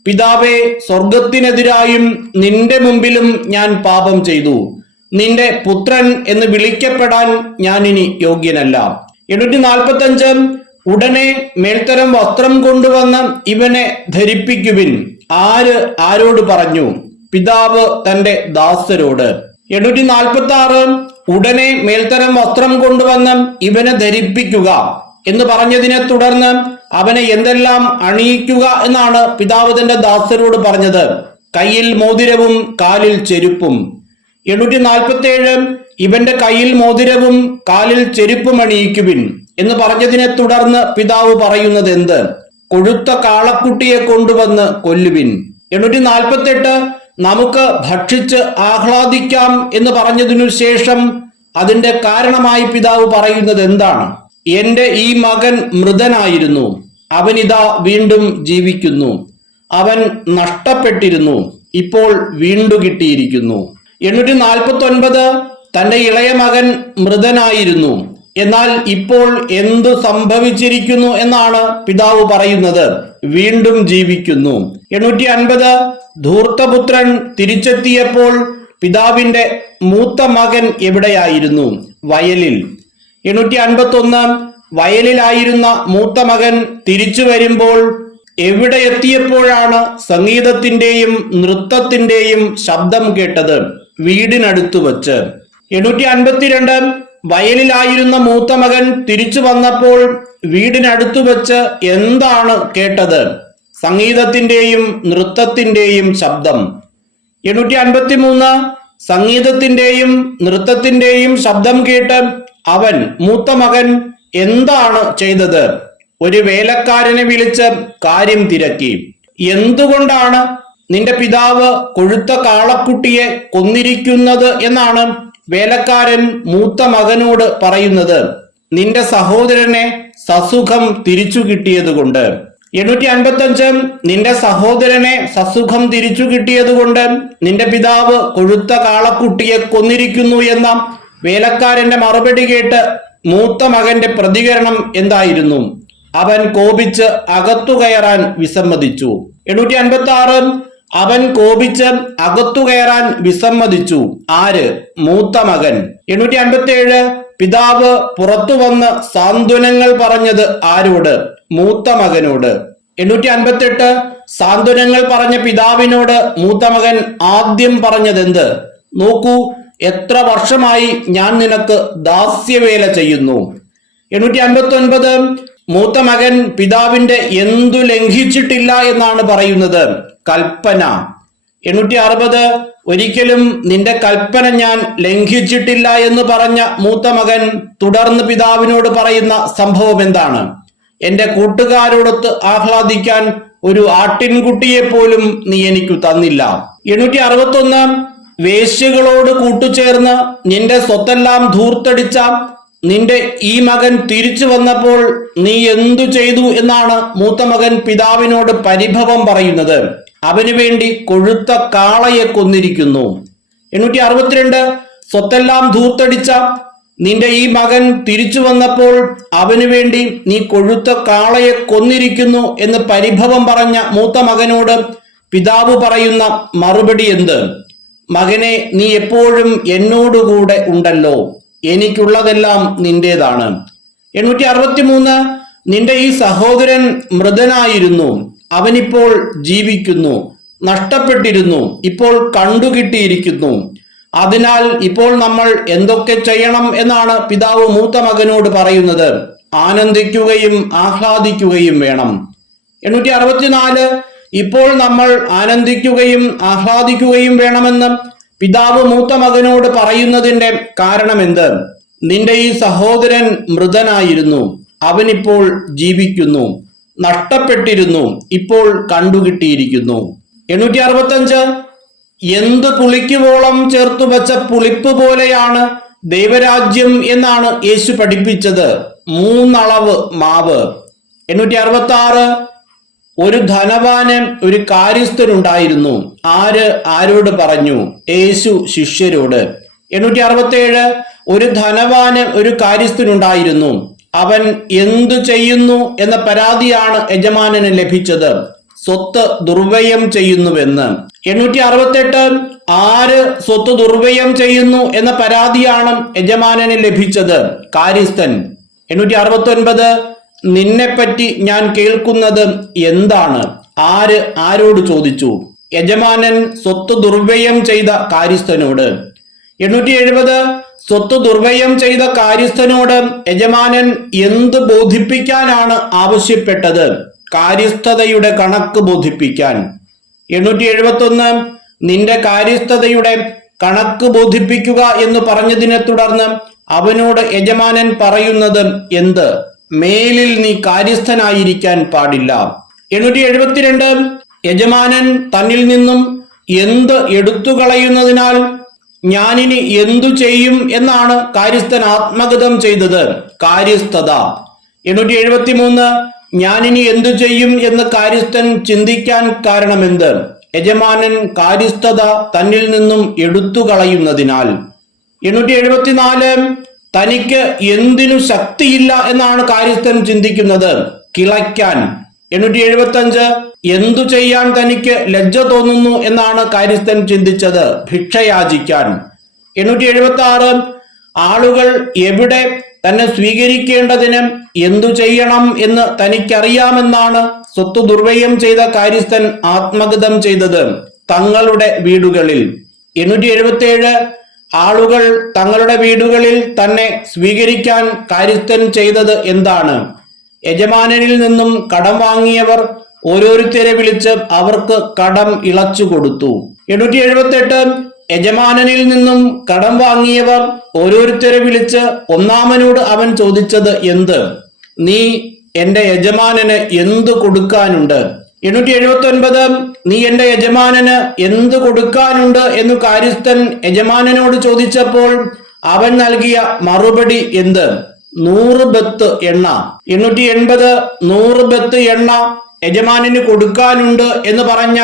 പിതാവേ, സ്വർഗത്തിനെതിരായും നിന്റെ മുമ്പിലും ഞാൻ പാപം ചെയ്തു. നിന്റെ പുത്രൻ എന്ന് വിളിക്കപ്പെടാൻ ഞാൻ ഇനി യോഗ്യനല്ല. 845 ഉടനെ മേൽത്തരം വസ്ത്രം കൊണ്ടുവന്ന് ഇവനെ ധരിപ്പിക്കുവിൻ. ആരോട് പറഞ്ഞു? പിതാവ് തന്റെ ദാസരോട്. 846 ഉടനെ മേൽത്തരം വസ്ത്രം കൊണ്ടുവന്ന് ഇവനെ ധരിപ്പിക്കുക എന്ന് പറഞ്ഞതിനെ തുടർന്ന് അവനെ എന്തെല്ലാം അണിയിക്കുക എന്നാണ് പിതാവ് തന്റെ ദാസരോട് പറഞ്ഞത്? കയ്യിൽ മോതിരവും കാലിൽ ചെരുപ്പും. 847 ഇവന്റെ കയ്യിൽ മോതിരവും കാലിൽ ചെരുപ്പും അണിയിക്കുവിൻ എന്ന് പറഞ്ഞതിനെ തുടർന്ന് പിതാവ് പറയുന്നത് എന്ത്? കൊഴുത്ത കാളക്കുട്ടിയെ കൊണ്ടുവന്ന് കൊല്ലുവിൻ. 848 നമുക്ക് ഭക്ഷിച്ച് ആഹ്ലാദിക്കാം എന്ന് പറഞ്ഞതിനു ശേഷം അതിന്റെ കാരണമായി പിതാവ് പറയുന്നത് എന്താണ്? എന്റെ ഈ മകൻ മൃതനായിരുന്നു, അവനിതാ വീണ്ടും ജീവിക്കുന്നു. അവൻ നഷ്ടപ്പെട്ടിരുന്നു, ഇപ്പോൾ വീണ്ടു കിട്ടിയിരിക്കുന്നു. 849 തന്റെ ഇളയ മകൻ മൃതനായിരുന്നു, എന്നാൽ ഇപ്പോൾ എന്തു സംഭവിച്ചിരിക്കുന്നു എന്നാണ് പിതാവ് പറയുന്നത്? വീണ്ടും ജീവിക്കുന്നു. 850 ധൂർത്തപുത്രൻ തിരിച്ചെത്തിയപ്പോൾ പിതാവിന്റെ മൂത്ത മകൻ എവിടെയായിരുന്നു? വയലിൽ. 851 വയലിലായിരുന്ന മൂത്ത മകൻ തിരിച്ചു വരുമ്പോൾ എവിടെ എത്തിയപ്പോഴാണ് സംഗീതത്തിന്റെയും നൃത്തത്തിന്റെയും ശബ്ദം കേട്ടത്? വീടിനടുത്തു വച്ച്. 852 വയലിലായിരുന്ന മൂത്ത മകൻ തിരിച്ചു വന്നപ്പോൾ വീടിനടുത്തു വച്ച് എന്താണ് കേട്ടത്? സംഗീതത്തിന്റെയും നൃത്തത്തിന്റെയും ശബ്ദം. 853 സംഗീതത്തിന്റെയും നൃത്തത്തിന്റെയും ശബ്ദം കേട്ട് അവൻ മൂത്ത മകൻ എന്താണ് ചെയ്തത്? ഒരു വേലക്കാരനെ വിളിച്ച് കാര്യം തിരക്കി. എന്തുകൊണ്ടാണ് നിന്റെ പിതാവ് കൊഴുത്ത കാളക്കുട്ടിയെ കൊന്നിരിക്കുന്നത് എന്നാണ് വേലക്കാരൻ മൂത്ത മകനോട് പറയുന്നത്. നിന്റെ സഹോദരനെ സസുഖം തിരിച്ചു കിട്ടിയതുകൊണ്ട്. 855 നിന്റെ സഹോദരനെ സസുഖം തിരിച്ചു കിട്ടിയതുകൊണ്ട് നിന്റെ പിതാവ് കൊഴുത്ത കാളക്കുട്ടിയെ കൊന്നിരിക്കുന്നു എന്ന വേലക്കാരന്റെ മറുപടി കേട്ട് മൂത്ത മകന്റെ പ്രതികരണം എന്തായിരുന്നു? അവൻ കോപിച്ച് അകത്തു കയറാൻ വിസമ്മതിച്ചു. 856 അവൻ കോപിച്ച് അകത്തു കയറാൻ വിസമ്മതിച്ചു. ആര്? മൂത്ത മകൻ. 857 പിതാവ് പുറത്തു വന്ന് സാന്ത്വനങ്ങൾ പറഞ്ഞത് ആരോട്? മൂത്ത മകനോട്. 858 സാന്ത്വനങ്ങൾ പറഞ്ഞ പിതാവിനോട് മൂത്ത മകൻ ആദ്യം പറഞ്ഞതെന്ത്? നോക്കൂ, എത്ര വർഷമായി ഞാൻ നിനക്ക് ദാസ്യവേല ചെയ്യുന്നു. 859 മൂത്ത മകൻ പിതാവിന്റെ എന്തു ലംഘിച്ചിട്ടില്ല എന്നാണ് പറയുന്നത്? കൽപ്പന. 860 ഒരിക്കലും നിന്റെ കൽപ്പന ഞാൻ ലംഘിച്ചിട്ടില്ല എന്ന് പറഞ്ഞ മൂത്ത മകൻ തുടർന്ന് പിതാവിനോട് പറയുന്ന സംഭവം എന്താണ്? എന്റെ കൂട്ടുകാരോടൊത്ത് ആഹ്ലാദിക്കാൻ ഒരു ആട്ടിൻകുട്ടിയെ പോലും നീ എനിക്ക് തന്നില്ല. 861 വേശ്യകളോട് കൂട്ടുചേർന്ന് നിന്റെ സ്വത്തെല്ലാം ധൂർത്തടിച്ച നിന്റെ ഈ മകൻ തിരിച്ചു വന്നപ്പോൾ നീ എന്തു ചെയ്തു എന്നാണ് മൂത്ത മകൻ പിതാവിനോട് പരിഭവം പറയുന്നത്. അവന് വേണ്ടി കൊഴുത്ത കാളയെ കൊന്നിരിക്കുന്നു. 862 സ്വത്തെല്ലാം ധൂർത്തടിച്ച നിന്റെ ഈ മകൻ തിരിച്ചു വന്നപ്പോൾ അവന് വേണ്ടി നീ കൊഴുത്ത കാളയെ കൊന്നിരിക്കുന്നു എന്ന് പരിഭവം പറഞ്ഞ മൂത്ത മകനോട് പിതാവ് പറയുന്ന മറുപടി എന്ത്? മകനെ, നീ എപ്പോഴും എന്നോടുകൂടെ ഉണ്ടല്ലോ, എനിക്കുള്ളതെല്ലാം നിന്റേതാണ്. 863 നിന്റെ ഈ സഹോദരൻ മൃതനായിരുന്നു, അവനിപ്പോൾ ജീവിക്കുന്നു, നഷ്ടപ്പെട്ടിരുന്നു, ഇപ്പോൾ കണ്ടുകിട്ടിയിരിക്കുന്നു. അതിനാൽ ഇപ്പോൾ നമ്മൾ എന്തൊക്കെ ചെയ്യണം എന്നാണ് പിതാവ് മൂത്ത മകനോട് പറയുന്നത്? ആനന്ദിക്കുകയും ആഹ്ലാദിക്കുകയും വേണം. 864 ഇപ്പോൾ നമ്മൾ ആനന്ദിക്കുകയും ആഹ്ലാദിക്കുകയും വേണമെന്ന് പിതാവ് മൂത്ത മകനോട് പറയുന്നതിന്റെ കാരണം എന്ത്? നിന്റെ ഈ സഹോദരൻ മൃതനായിരുന്നു, അവനിപ്പോൾ ജീവിക്കുന്നു, നഷ്ടപ്പെട്ടിരുന്നു, ഇപ്പോൾ കണ്ടുകിട്ടിയിരിക്കുന്നു. 865 എന്ത് പുളിക്കുവോളം ചേർത്തു വച്ച പുളിപ്പ് പോലെയാണ് ദൈവരാജ്യം എന്നാണ് യേശു പഠിപ്പിച്ചത്. 3 അളവ് മാവ്. 866 ഒരു ധനവാന് ഒരു കാര്യസ്ഥനുണ്ടായിരുന്നു. ആര് ആരോട് പറഞ്ഞു? യേശു ശിഷ്യരോട്. 867 ഒരു ധനവാന് ഒരു കാര്യസ്ഥനുണ്ടായിരുന്നു. അവൻ എന്തു ചെയ്യുന്നു എന്ന പരാതിയാണ് യജമാനന് ലഭിച്ചത്. സ്വത്ത് ദുർവ്യയം ചെയ്യുന്നുവെന്ന്. 868 ആര് സ്വത്ത് ദുർവ്യയം ചെയ്യുന്നു എന്ന പരാതിയാണ് യജമാനന് ലഭിച്ചത്? കാര്യസ്ഥൻ. 869 നിന്നെപ്പറ്റി ഞാൻ കേൾക്കുന്നത് എന്താണ്? ആര് ആരോട് ചോദിച്ചു? യജമാനൻ സ്വത്ത് ദുർവ്യയം ചെയ്ത കാര്യസ്ഥനോട്. 870 സ്വത്ത് ദുർവ്യയം ചെയ്ത കാര്യസ്ഥനോട് യജമാനൻ എന്ത് ബോധിപ്പിക്കാനാണ് ആവശ്യപ്പെട്ടത്? കാര്യസ്ഥതയുടെ കണക്ക് ബോധിപ്പിക്കാൻ. 871 നിന്റെ കാര്യസ്ഥതയുടെ കണക്ക് ബോധിപ്പിക്കുക എന്ന് പറഞ്ഞതിനെ തുടർന്ന് അവനോട് യജമാനൻ പറയുന്നത് എന്ത്? മേലിൽ നീ കാര്യസ്ഥനായിരിക്കാൻ പാടില്ല. 872 യജമാനൻ തന്നിൽ നിന്നും എന്ത് എടുത്തു കളയുന്നതിനാൽ ഞാനിനി എന്തു ചെയ്യും എന്നാണ് കാര്യസ്ഥൻ ആത്മഗതം ചെയ്തത്. കാര്യസ്ഥത. 873 ഞാനിനി എന്തു ചെയ്യും എന്ന് കാര്യസ്ഥൻ ചിന്തിക്കാൻ കാരണമെന്ത്? യജമാനൻ കാര്യസ്ഥത തന്നിൽ നിന്നും എടുത്തു കളയുന്നതിനാൽ. 874 തനിക്ക് എന്തിനു ശക്തിയില്ല എന്നാണ് കാര്യസ്ഥൻ ചിന്തിക്കുന്നത്. കിളയ്ക്കാൻ. 875 എന്തു ചെയ്യാൻ തനിക്ക് ലജ്ജ തോന്നുന്നു എന്നാണ് കാര്യസ്ഥൻ ചിന്തിച്ചത്. ഭിക്ഷയാചിക്കാൻ. 876 ആളുകൾ എവിടെ തന്നെ സ്വീകരിക്കേണ്ടതിന് എന്തു ചെയ്യണം എന്ന് തനിക്കറിയാമെന്നാണ് സ്വത്ത് ദുർവ്യയം ചെയ്ത കാര്യസ്ഥൻ ആത്മഗതം ചെയ്തത്. തങ്ങളുടെ വീടുകളിൽ. 877 ആളുകൾ തങ്ങളുടെ വീടുകളിൽ തന്നെ സ്വീകരിക്കാൻ കാര്യസ്ഥൻ ചെയ്തത് എന്താണ്? യജമാനനിൽ നിന്നും കടം വാങ്ങിയവർ ഓരോരുത്തരെ വിളിച്ച് അവർക്ക് കടം ഇളച്ചു കൊടുത്തു. 878 യജമാനനിൽ നിന്നും കടം വാങ്ങിയവർ ഓരോരുത്തരെ വിളിച്ച് ഒന്നാമനോട് അവൻ ചോദിച്ചത് എന്ത്? നീ എന്റെ യജമാനന് എന്തു കൊടുക്കാനുണ്ട്? 879 നീ എന്റെ യജമാനന് എന്തു കൊടുക്കാനുണ്ട് എന്ന് കാര്യസ്ഥൻ യജമാനനോട് ചോദിച്ചപ്പോൾ അവൻ നൽകിയ മറുപടി എന്ത്? 100 ബത്ത് എണ്ണ. 880 100 ബത്ത് എണ്ണ യജമാനന് കൊടുക്കാനുണ്ട് എന്ന് പറഞ്ഞ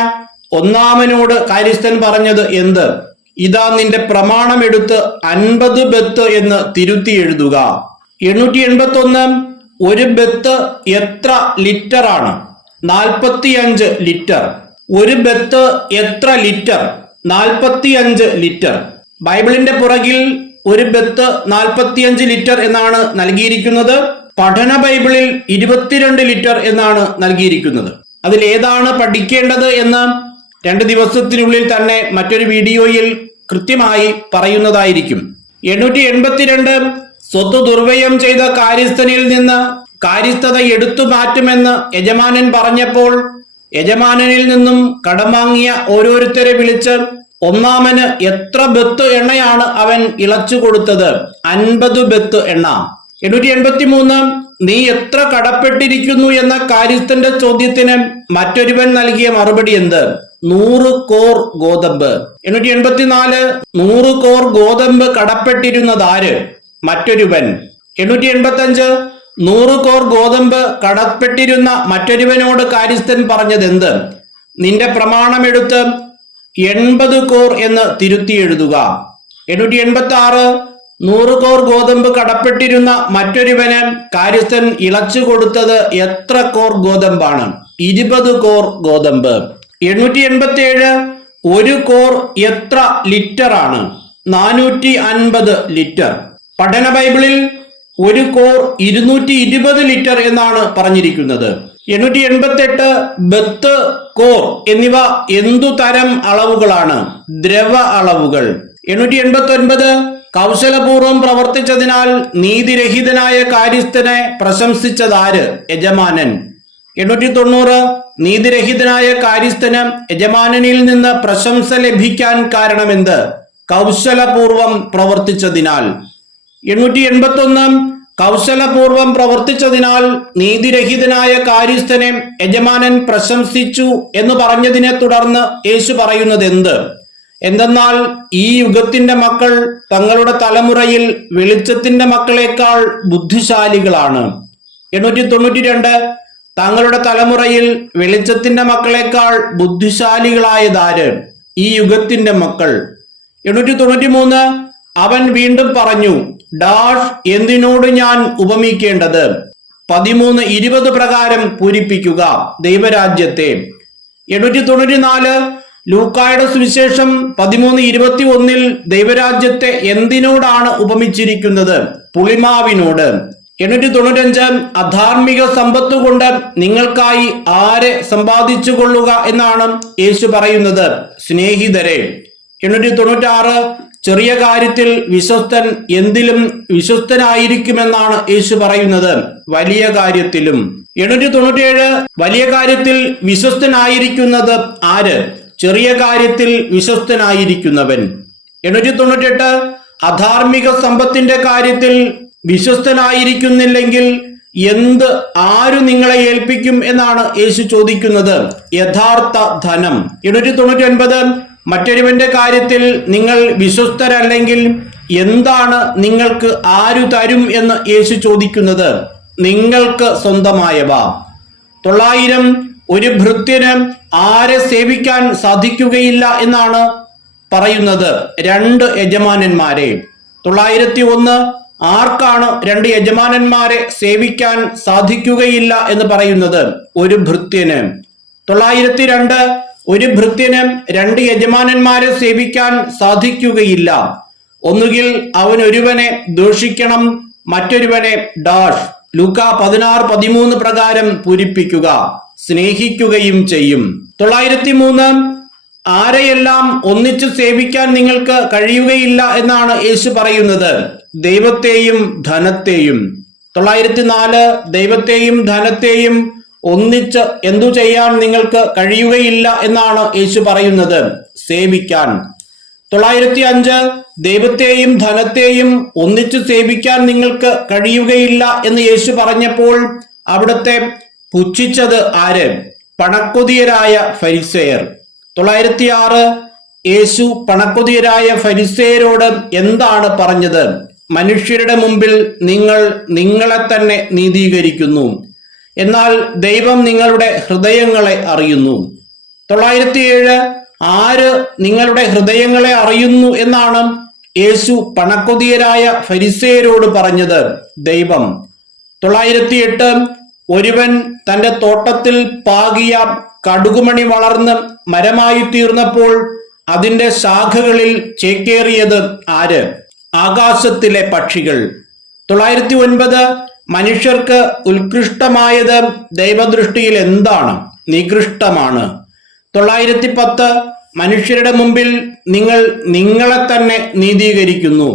ഒന്നാമനോട് കാര്യസ്ഥൻ പറഞ്ഞത് എന്ത്? ഇതാ നിന്റെ പ്രമാണം എടുത്ത് 50 ബത്ത് എന്ന് തിരുത്തി എഴുതുക. 881 ഒരു ബത്ത് എത്ര ലിറ്റർ ആണ്? 45 ലിറ്റർ. ഒരു ബത്ത് എത്ര ലിറ്റർ? 45 ലിറ്റർ. ബൈബിളിന്റെ പുറകിൽ ഒരു ബത്ത് 45 ലിറ്റർ എന്നാണ് നൽകിയിരിക്കുന്നത്. പഠന ബൈബിളിൽ 22 ലിറ്റർ എന്നാണ് നൽകിയിരിക്കുന്നത്. അതിൽ ഏതാണ് പഠിക്കേണ്ടത് എന്ന് 2 ദിവസത്തിനുള്ളിൽ തന്നെ മറ്റൊരു വീഡിയോയിൽ കൃത്യമായി പറയുന്നതായിരിക്കും. 882 സ്വത്ത് ദുർവ്യയം ചെയ്ത കാര്യസ്ഥനിൽ നിന്ന് കാര്യസ്ഥത എടുത്തു മാറ്റുമെന്ന് യജമാനൻ പറഞ്ഞപ്പോൾ യജമാനനിൽ നിന്നും കടം വാങ്ങിയ ഓരോരുത്തരെ വിളിച്ച് ഒന്നാമന് എത്ര ബത്ത് എണ്ണയാണ് അവൻ ഇളച്ചു കൊടുത്തത്? 50 ബത്ത് എണ്ണ. 883 നീ എത്ര കടപ്പെട്ടിരിക്കുന്നു എന്ന കാര്യസ്ഥന്റെ ചോദ്യത്തിന് മറ്റൊരുവൻ നൽകിയ മറുപടി എന്ത്? 100 കോർ ഗോതമ്പ്. 884 100 കോർ ഗോതമ്പ് കടപ്പെട്ടിരുന്നതാര്? മറ്റൊരുവൻ. 885 100 കോർ ഗോതമ്പ് കടപ്പെട്ടിരുന്ന മറ്റൊരുവനോട് കാര്യസ്ഥൻ പറഞ്ഞത് എന്ത്? നിന്റെ പ്രമാണമെടുത്ത് 80 കോർ എന്ന് തിരുത്തി എഴുതുക. 886 100 കോർ ഗോതമ്പ് കടപ്പെട്ടിരുന്ന മറ്റൊരുവന് കാര്യസ്ഥൻ ഇളച്ചു കൊടുത്തത് എത്ര കോർ ഗോതമ്പാണ്? 20 കോർ ഗോതമ്പ്. 887 ഒരു കോർ എത്ര ലിറ്റർ ആണ്? 450 ലിറ്റർ. പഠന ബൈബിളിൽ ഒരു കോർ 220 ലിറ്റർ എന്നാണ് പറഞ്ഞിരിക്കുന്നത്. 888 ബത്ത്, കോർ എന്നിവ എന്തു തരം അളവുകളാണ്? ദ്രവ അളവുകൾ. 889 കൗശലപൂർവം പ്രവർത്തിച്ചതിനാൽ നീതിരഹിതനായ കാര്യസ്ഥനെ പ്രശംസിച്ചതാര്? യജമാനൻ. 890 നീതിരഹിതനായ കാര്യസ്ഥന് യജമാനനിൽ നിന്ന് പ്രശംസ ലഭിക്കാൻ കാരണമെന്ത്? കൗശലപൂർവം പ്രവർത്തിച്ചതിനാൽ. 881 കൗശലപൂർവം പ്രവർത്തിച്ചതിനാൽ നീതിരഹിതനായ കാര്യസ്ഥനെ യജമാനൻ പ്രശംസിച്ചു എന്ന് പറഞ്ഞതിനെ തുടർന്ന് യേശു പറയുന്നത് എന്ത്? എന്തെന്നാൽ ഈ യുഗത്തിന്റെ മക്കൾ തങ്ങളുടെ തലമുറയിൽ വെളിച്ചത്തിന്റെ മക്കളെക്കാൾ ബുദ്ധിശാലികളാണ്. 892 തങ്ങളുടെ തലമുറയിൽ വെളിച്ചത്തിന്റെ മക്കളെക്കാൾ ബുദ്ധിശാലികളായതാര്? ഈ യുഗത്തിന്റെ മക്കൾ. 893 അവൻ വീണ്ടും പറഞ്ഞു, ഡാഷ് എന്തിനോട് ഞാൻ ഉപമിക്കേണ്ടത്? 13:20 പ്രകാരം പൂരിപ്പിക്കുക ദൈവരാജ്യത്തെ. 894 ലൂക്കായുടെ സുവിശേഷം 13:21 ദൈവരാജ്യത്തെ എന്തിനോടാണ് ഉപമിച്ചിരിക്കുന്നത്? പുളിമാവിനോട്. 895 അധാർമിക സമ്പത്ത് കൊണ്ട് നിങ്ങൾക്കായി ആരെ സമ്പാദിച്ചു കൊള്ളുക എന്നാണ് യേശു പറയുന്നത്? സ്നേഹിതരെ. 896 ചെറിയ കാര്യത്തിൽ വിശ്വസ്തൻ എന്തിലും വിശ്വസ്തനായിരിക്കുമെന്നാണ് യേശു പറയുന്നത്? വലിയ കാര്യത്തിലും. 897 വലിയ കാര്യത്തിൽ വിശ്വസ്തനായിരിക്കുന്നത് ആര്? ചെറിയ കാര്യത്തിൽ വിശ്വസ്തനായിരിക്കുന്നവൻ. 898 അധാർമിക സമ്പത്തിന്റെ കാര്യത്തിൽ വിശ്വസ്തനായിരിക്കുന്നില്ലെങ്കിൽ എന്ത് ആരു നിങ്ങളെ ഏൽപ്പിക്കും എന്നാണ് യേശു ചോദിക്കുന്നത്. യഥാർത്ഥ ധനം. 899 മറ്റൊരുവന്റെ കാര്യത്തിൽ നിങ്ങൾ വിശ്വസ്തരല്ലെങ്കിൽ എന്താണ് നിങ്ങൾക്ക് ആരു തരും എന്ന് യേശു ചോദിക്കുന്നത്. നിങ്ങൾക്ക് സ്വന്തമായവ. 900 ഒരു ഭൃത്യന് ആരെ സേവിക്കാൻ സാധിക്കുകയില്ല എന്നാണ് പറയുന്നത്. 2 യജമാനന്മാരെ. 901 ആർക്കാണ് 2 യജമാനന്മാരെ സേവിക്കാൻ സാധിക്കുകയില്ല എന്ന് പറയുന്നത്? ഒരു ഭൃത്യന്. 902 ഒരു ഭൃത്യന് 2 യജമാനന്മാരെ സേവിക്കാൻ സാധിക്കുകയില്ല. ഒന്നുകിൽ അവൻ ഒരുവനെ ദൂഷിക്കണം, മറ്റൊരുവനെ ഡാഷ്. ലൂക്കാ 16:13 പ്രകാരം പൂരിപ്പിക്കുക, സ്നേഹിക്കുകയും ചെയ്യും. 903 ആരെയെല്ലാം ഒന്നിച്ചു സേവിക്കാൻ നിങ്ങൾക്ക് കഴിയുകയില്ല എന്നാണ് യേശു പറയുന്നത്. ദൈവത്തെയും ധനത്തെയും. 904 ദൈവത്തെയും ധനത്തെയും ഒന്നിച്ച് എന്തു ചെയ്യാൻ നിങ്ങൾക്ക് കഴിയുകയില്ല എന്നാണ് യേശു പറയുന്നത്. സേവിക്കാൻ. 905 ദൈവത്തെയും ധനത്തെയും ഒന്നിച്ചു സേവിക്കാൻ നിങ്ങൾക്ക് കഴിയുകയില്ല എന്ന് യേശു പറഞ്ഞപ്പോൾ അവിടുത്തെ പുച്ഛിച്ചത് ആര്? പണക്കൊതിയരായ ഫരിസേയർ. 906 യേശു പണക്കൊതിയരായ ഫരിസേയരോട് എന്താണ് പറഞ്ഞത്? മനുഷ്യരുടെ മുമ്പിൽ നിങ്ങൾ നിങ്ങളെ തന്നെ നീതീകരിക്കുന്നു, എന്നാൽ ദൈവം നിങ്ങളുടെ ഹൃദയങ്ങളെ അറിയുന്നു. 907 ആര് നിങ്ങളുടെ ഹൃദയങ്ങളെ അറിയുന്നു എന്നാണ് യേശു പണക്കൊതിയരായ ഫരിസേയരോട് പറഞ്ഞത്? ദൈവം. 908 ഒരുവൻ തന്റെ തോട്ടത്തിൽ പാകിയ കടുകുമണി വളർന്ന് മരമായി തീർന്നപ്പോൾ അതിന്റെ ശാഖകളിൽ ചേക്കേറിയത് ആര്? ആകാശത്തിലെ പക്ഷികൾ. 909 മനുഷ്യർക്ക് ഉത്കൃഷ്ടമായത് ദൈവദൃഷ്ടിയിൽ എന്താണ്? നികൃഷ്ടമാണ്. 910 മനുഷ്യരുടെ മുമ്പിൽ നിങ്ങൾ നിങ്ങളെ തന്നെ നീതീകരിക്കുന്നു.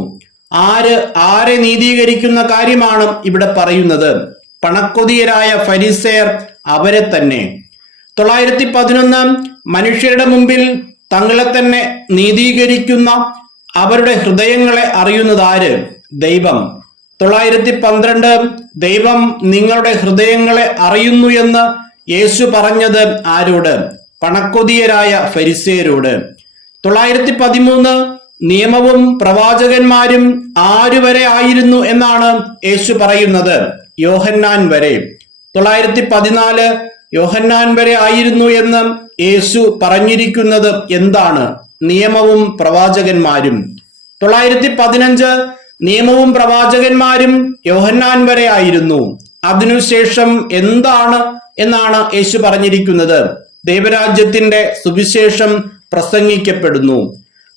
ആരെ നീതീകരിക്കുന്ന കാര്യമാണ് ഇവിടെ പറയുന്നത്? പണക്കൊതിയരായ ഫരിസേയർ, അവരെ തന്നെ. 911 മനുഷ്യരുടെ മുമ്പിൽ തങ്ങളെ തന്നെ നീതീകരിക്കുന്ന അവരുടെ ഹൃദയങ്ങളെ അറിയുന്നത് ആര്? ദൈവം. 912 ദൈവം നിങ്ങളുടെ ഹൃദയങ്ങളെ അറിയുന്നു എന്ന് യേശു പറഞ്ഞത് ആരോട്? പണക്കൊതിയരായ ഫരിസേയരോട്. 913 നിയമവും പ്രവാചകന്മാരും ആരുവരെ ആയിരുന്നു എന്നാണ് യേശു പറയുന്നത്? യോഹന്നാൻ വരെ. 914 യോഹന്നാൻ വരെ ആയിരുന്നു എന്ന് യേശു പറഞ്ഞിരിക്കുന്നത് എന്താണ്? നിയമവും പ്രവാചകന്മാരും. 915 നിയമവും പ്രവാചകന്മാരും യോഹന്നാൻ വരെ ആയിരുന്നു. അതിനുശേഷം എന്താണ് എന്നാണ് യേശു പറഞ്ഞിരിക്കുന്നത്? ദൈവരാജ്യത്തിന്റെ സുവിശേഷം പ്രസംഗിക്കപ്പെടുന്നു.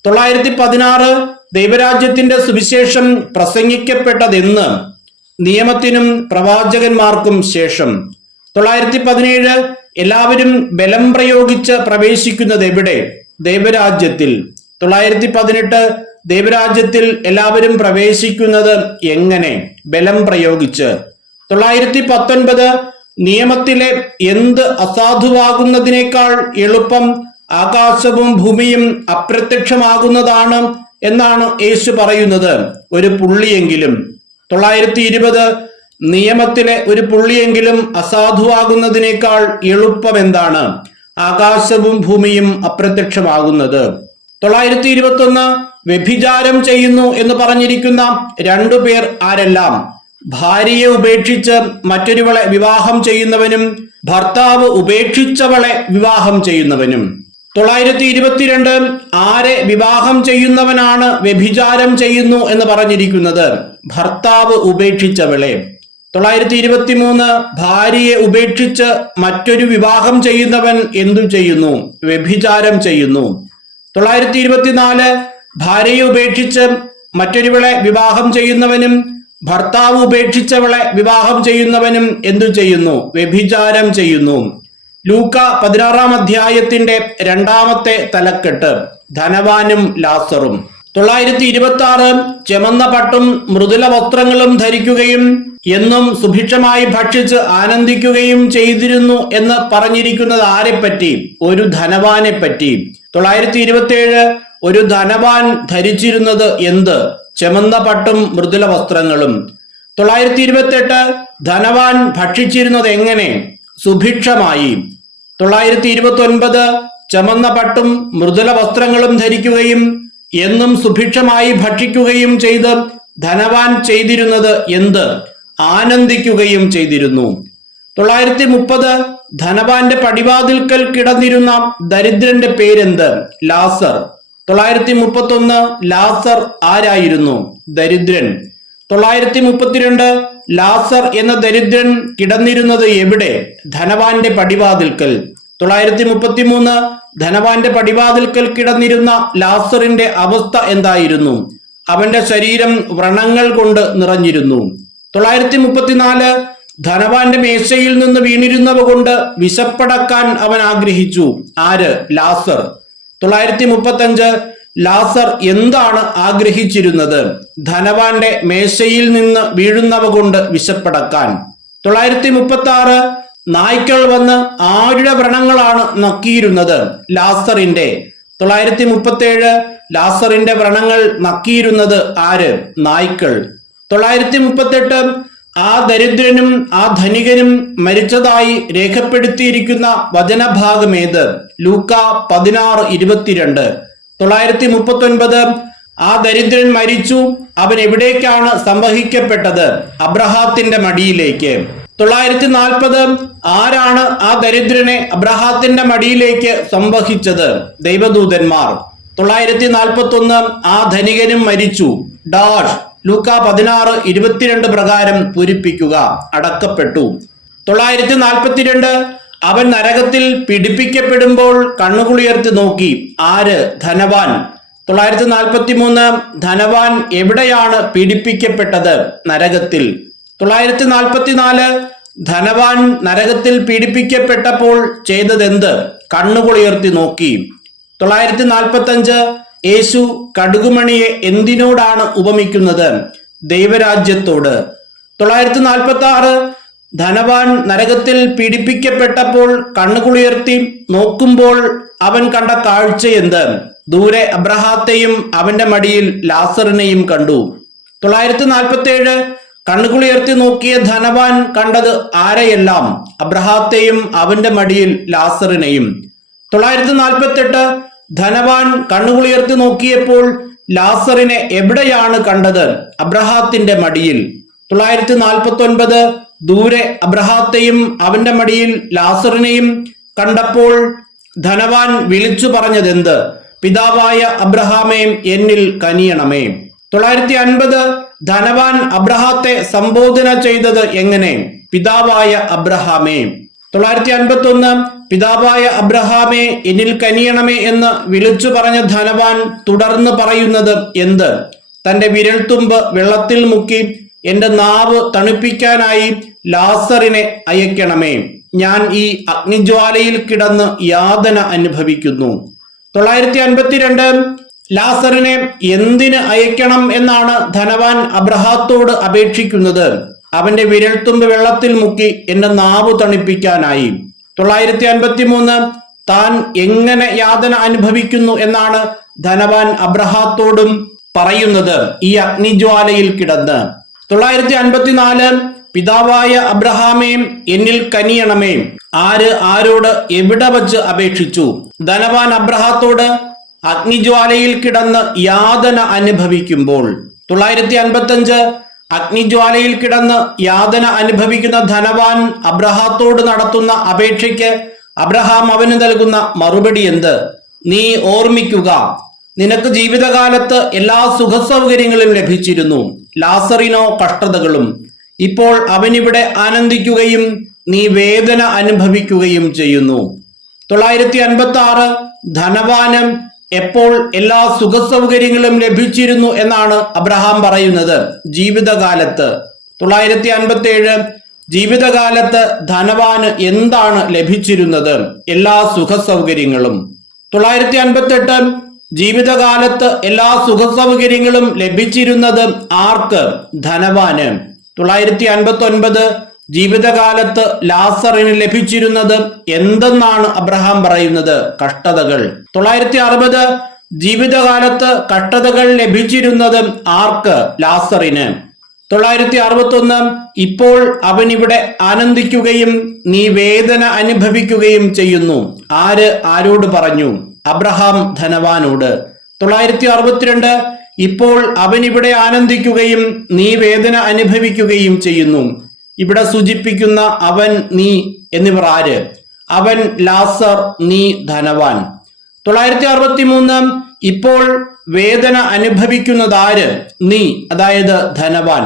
916 ദൈവരാജ്യത്തിന്റെ സുവിശേഷം പ്രസംഗിക്കപ്പെട്ടതെന്ന്? നിയമത്തിനും പ്രവാചകന്മാർക്കും ശേഷം. 917 എല്ലാവരും ബലം പ്രയോഗിച്ച് പ്രവേശിക്കുന്നത് എവിടെ? ദൈവരാജ്യത്തിൽ. 918 ദൈവരാജ്യത്തിൽ എല്ലാവരും പ്രവേശിക്കുന്നത് എങ്ങനെ? ബലം പ്രയോഗിച്ച്. 919 നിയമത്തിലെ എന്ത് അസാധുവാകുന്നതിനേക്കാൾ എളുപ്പം ആകാശവും ഭൂമിയും അപ്രത്യക്ഷമാകുന്നതാണ് എന്നാണ് യേശു പറയുന്നത്. ഒരു പുള്ളിയെങ്കിലും. 920 നിയമത്തിലെ ഒരു പുള്ളിയെങ്കിലും അസാധുവാകുന്നതിനേക്കാൾ എളുപ്പം എന്താണ്? ആകാശവും ഭൂമിയും അപ്രത്യക്ഷമാകുന്നത്. 921 വ്യഭിചാരം ചെയ്യുന്നു എന്ന് പറഞ്ഞിരിക്കുന്ന 2 പേർ ആരെല്ലാം? ഭാര്യയെ ഉപേക്ഷിച്ച് മറ്റൊരുവളെ വിവാഹം ചെയ്യുന്നവനും ഭർത്താവ് ഉപേക്ഷിച്ചവളെ വിവാഹം ചെയ്യുന്നവനും. 922 ആരെ വിവാഹം ചെയ്യുന്നവനാണ് വ്യഭിചാരം ചെയ്യുന്നു എന്ന് പറഞ്ഞിരിക്കുന്നത്? ഭർത്താവ് ഉപേക്ഷിച്ചവളെ. 923 ഭാര്യയെ ഉപേക്ഷിച്ച് മറ്റൊരു വിവാഹം ചെയ്യുന്നവൻ എന്തു ചെയ്യുന്നു? വ്യഭിചാരം ചെയ്യുന്നു. 924 ഭാര്യയെ ഉപേക്ഷിച്ച് മറ്റൊരുവളെ വിവാഹം ചെയ്യുന്നവനും ഭർത്താവ് ഉപേക്ഷിച്ചവളെ വിവാഹം ചെയ്യുന്നവനും എന്തു ചെയ്യുന്നു? വ്യഭിചാരം ചെയ്യുന്നു. ലൂക്ക 16 അധ്യായത്തിന്റെ 2ാമത്തെ തലക്കെട്ട് ധനവാനും ലാസറും. 926 ചെമന്ന പട്ടും മൃദുല വസ്ത്രങ്ങളും ധരിക്കുകയും എന്നും സുഭിക്ഷമായി ഭക്ഷിച്ച് ആനന്ദിക്കുകയും ചെയ്തിരുന്നു എന്ന് പറഞ്ഞിരിക്കുന്നത് ആരെപ്പറ്റി? ഒരു ധനവാനെ പറ്റി. 927 ഒരു ധനവാൻ ധരിച്ചിരുന്നത് എന്ത്? ചെമന്ന പട്ടും മൃദുല വസ്ത്രങ്ങളും. 928 ധനവാൻ ഭക്ഷിച്ചിരുന്നത് എങ്ങനെ? സുഭിക്ഷമായി. 929 ചമന്ന പട്ടും മൃദുല വസ്ത്രങ്ങളും ധരിക്കുകയും എന്നും സുഭിക്ഷമായി ഭക്ഷിക്കുകയും ചെയ്ത് ധനവാൻ ചെയ്തിരുന്നത് എന്ത്? ആനന്ദിക്കുകയും ചെയ്തിരുന്നു. 930 ധനവാന്റെ പടിവാതിൽക്കൽ കിടന്നിരുന്ന ദരിദ്രന്റെ പേരെന്ത്? ലാസർ. 931 ലാസർ ആരായിരുന്നു? ദരിദ്രൻ. 932 ലാസർ എന്ന ദരിദ്രൻ കിടന്നിരുന്നത് എവിടെ? ധനവാന്റെ പടിവാതിൽക്കൽ. 933 ധനവാന്റെ പടിവാതിൽക്കൽ കിടന്നിരുന്ന ലാസറിന്റെ അവസ്ഥ എന്തായിരുന്നു? അവന്റെ ശരീരം വ്രണങ്ങൾ കൊണ്ട് നിറഞ്ഞിരുന്നു. 934 ധനവാന്റെ മേശയിൽ നിന്ന് വീണിരുന്നവ കൊണ്ട് വിശപ്പടക്കാൻ അവൻ ആഗ്രഹിച്ചു. ആര്? ലാസർ. 935 ലാസർ എന്താണ് ആഗ്രഹിച്ചിരുന്നത്? ധനവാന്റെ മേശയിൽ നിന്ന് വീഴുന്നവ കൊണ്ട് വിശപ്പടക്കാൻ. 936 നായ്ക്കൾ വന്ന് ആരുടെ വ്രണങ്ങളാണ് നക്കിയിരുന്നത്? ലാസറിന്റെ. 937 ലാസറിന്റെ വ്രണങ്ങൾ നക്കിയിരുന്നത് ആര്? നായ്ക്ൾ. 938 ആ ദരിദ്രനും ആ ധനികനും മരിച്ചതായി രേഖപ്പെടുത്തിയിരിക്കുന്ന വചനഭാഗമേത്? ലൂക്ക 16:22. 939 ആ ദരിദ്രൻ മരിച്ചു. അവൻ എവിടേക്കാണ് സംവഹിക്കപ്പെട്ടത്? അബ്രഹാത്തിന്റെ മടിയിലേക്ക്. 940 ആരാണ് ആ ദരിദ്രനെ അബ്രഹാത്തിന്റെ മടിയിലേക്ക് സംവഹിച്ചത്? ദൈവദൂതന്മാർ. 941 ആ ധനികനും മരിച്ചു. ഡാഷ് ലൂക്ക 16:22 പ്രകാരം പൂരിപ്പിക്കുക. അടക്കപ്പെട്ടു. 942 അവൻ നരകത്തിൽ പീഡിപ്പിക്കപ്പെടുമ്പോൾ കണ്ണുകുളിയർത്തി നോക്കി. ആര്? ധനവാൻ. 943 ധനവാൻ എവിടെയാണ് പീഡിപ്പിക്കപ്പെട്ടത്? നരകത്തിൽ. 944 ധനവാൻ നരകത്തിൽ പീഡിപ്പിക്കപ്പെട്ടപ്പോൾ ചെയ്തതെന്ത്? കണ്ണുകുളിയർത്തി നോക്കി. 945 യേശു കടുകുമണിയെ എന്തിനോടാണ് ഉപമിക്കുന്നത്? ദൈവരാജ്യത്തോട്. 946 ധനവാൻ നരകത്തിൽ പീഡിപ്പിക്കപ്പെട്ടപ്പോൾ കണ്ണുകുളിയർത്തി നോക്കുമ്പോൾ അവൻ കണ്ട കാഴ്ച എന്ത്? ദൂരെ അബ്രഹാത്തെയും അവന്റെ മടിയിൽ ലാസറിനെയും കണ്ടു. 947 കണ്ണുകുളിയർത്തി നോക്കിയ ധനവാൻ കണ്ടത് ആരെയെല്ലാം? അബ്രഹാത്തെയും അവന്റെ മടിയിൽ ലാസറിനെയും. 948 ധനവാൻ കണ്ണുകുളിയർത്തി നോക്കിയപ്പോൾ ലാസറിനെ എവിടെയാണ് കണ്ടത്? അബ്രഹാത്തിന്റെ മടിയിൽ. 949 ദൂരെ അബ്രഹാത്തെയും അവന്റെ മടിയിൽ ലാസറിനെയും കണ്ടപ്പോൾ ധനവാൻ വിളിച്ചു പറഞ്ഞതെന്ത്? പിതാവായ അബ്രഹാമേ, എന്നിൽ കനിയണമേ. 950 ധനവാൻ അബ്രഹാത്തെ സംബോധന ചെയ്തത് എങ്ങനെ? പിതാവായ അബ്രഹാമേ. 951 പിതാവായ അബ്രഹാമേ, എന്നിൽ കനിയണമേ എന്ന് വിളിച്ചു പറഞ്ഞ ധനവാൻ തുടർന്ന് പറയുന്നത് എന്ത്? തന്റെ വിരൽത്തുമ്പ് വെള്ളത്തിൽ മുക്കി എന്റെ നാവ് തണുപ്പിക്കാനായി ലാസറിനെ അയക്കണമേ. ഞാൻ ഈ അഗ്നിജ്വാലയിൽ കിടന്ന് യാതന അനുഭവിക്കുന്നു. 952 ലാസറിനെ എന്തിന് അയക്കണം എന്നാണ് ധനവാൻ അബ്രഹാത്തോട് അപേക്ഷിക്കുന്നത്? അവന്റെ വിരൽത്തുമ്പ് വെള്ളത്തിൽ മുക്കി എന്റെ നാവ് തണുപ്പിക്കാനായി. 953 താൻ എങ്ങനെ യാതന അനുഭവിക്കുന്നു എന്നാണ് ധനവാൻ അബ്രഹാത്തോടും പറയുന്നത്? ഈ അഗ്നിജ്വാലയിൽ കിടന്ന്. 954 പിതാവായ അബ്രഹാമേ, എന്നിൽ കനിയണമേ. ആര് ആരോട് എവിടെ വച്ച് അപേക്ഷിച്ചു? ധനവാൻ അബ്രഹാത്തോട് അഗ്നിജ്വാലയിൽ കിടന്ന് യാതന അനുഭവിക്കുമ്പോൾ. 955 അഗ്നിജ്വാലയിൽ കിടന്ന് യാതന അനുഭവിക്കുന്ന ധനവാൻ അബ്രഹാത്തോട് നടത്തുന്ന അപേക്ഷയ്ക്ക് അബ്രഹാം അവന് നൽകുന്ന മറുപടി എന്ത്? നീ ഓർമ്മിക്കുക, നിനക്ക് ജീവിതകാലത്ത് എല്ലാ സുഖസൗകര്യങ്ങളും ലഭിച്ചിരുന്നു, ലാസറിനോ കഷ്ടതകളും. ഇപ്പോൾ അവനിവിടെ ആനന്ദിക്കുകയും നീ വേദന അനുഭവിക്കുകയും ചെയ്യുന്നു. 956 ധനവാന് എപ്പോൾ എല്ലാ സുഖസൗകര്യങ്ങളും ലഭിച്ചിരുന്നു എന്നാണ് അബ്രഹാം പറയുന്നത്? ജീവിതകാലത്ത്. 957 ജീവിതകാലത്ത് ധനവാന് എന്താണ് ലഭിച്ചിരുന്നത്? എല്ലാ സുഖസൗകര്യങ്ങളും. 958 ജീവിതകാലത്ത് എല്ലാ സുഖസൗകര്യങ്ങളും ലഭിച്ചിരുന്നത് ആർക്ക്? ധനവാന്. 959 ജീവിതകാലത്ത് ലാസറിന് ലഭിച്ചിരുന്നത് എന്തെന്നാണ് അബ്രഹാം പറയുന്നത്? കഷ്ടതകൾ. 960 ജീവിതകാലത്ത് കഷ്ടതകൾ ലഭിച്ചിരുന്നത് ആർക്ക്? ലാസറിന്. 961 ഇപ്പോൾ അവൻ ഇവിടെ ആനന്ദിക്കുകയും നീ വേദന അനുഭവിക്കുകയും ചെയ്യുന്നു. ആര് ആരോട് പറഞ്ഞു? അബ്രഹാം ധനവാനോട്. 962 ഇപ്പോൾ അവൻ ഇവിടെ ആനന്ദിക്കുകയും നീ വേദന അനുഭവിക്കുകയും ചെയ്യുന്നു. ഇവിടെ സൂചിപ്പിക്കുന്ന അവൻ, നീ എന്നിവർ ആര്? അവൻ ലാസർ, നീ ധനവാൻ. 963 ഇപ്പോൾ വേദന അനുഭവിക്കുന്നതാര്? നീ, അതായത് ധനവാൻ.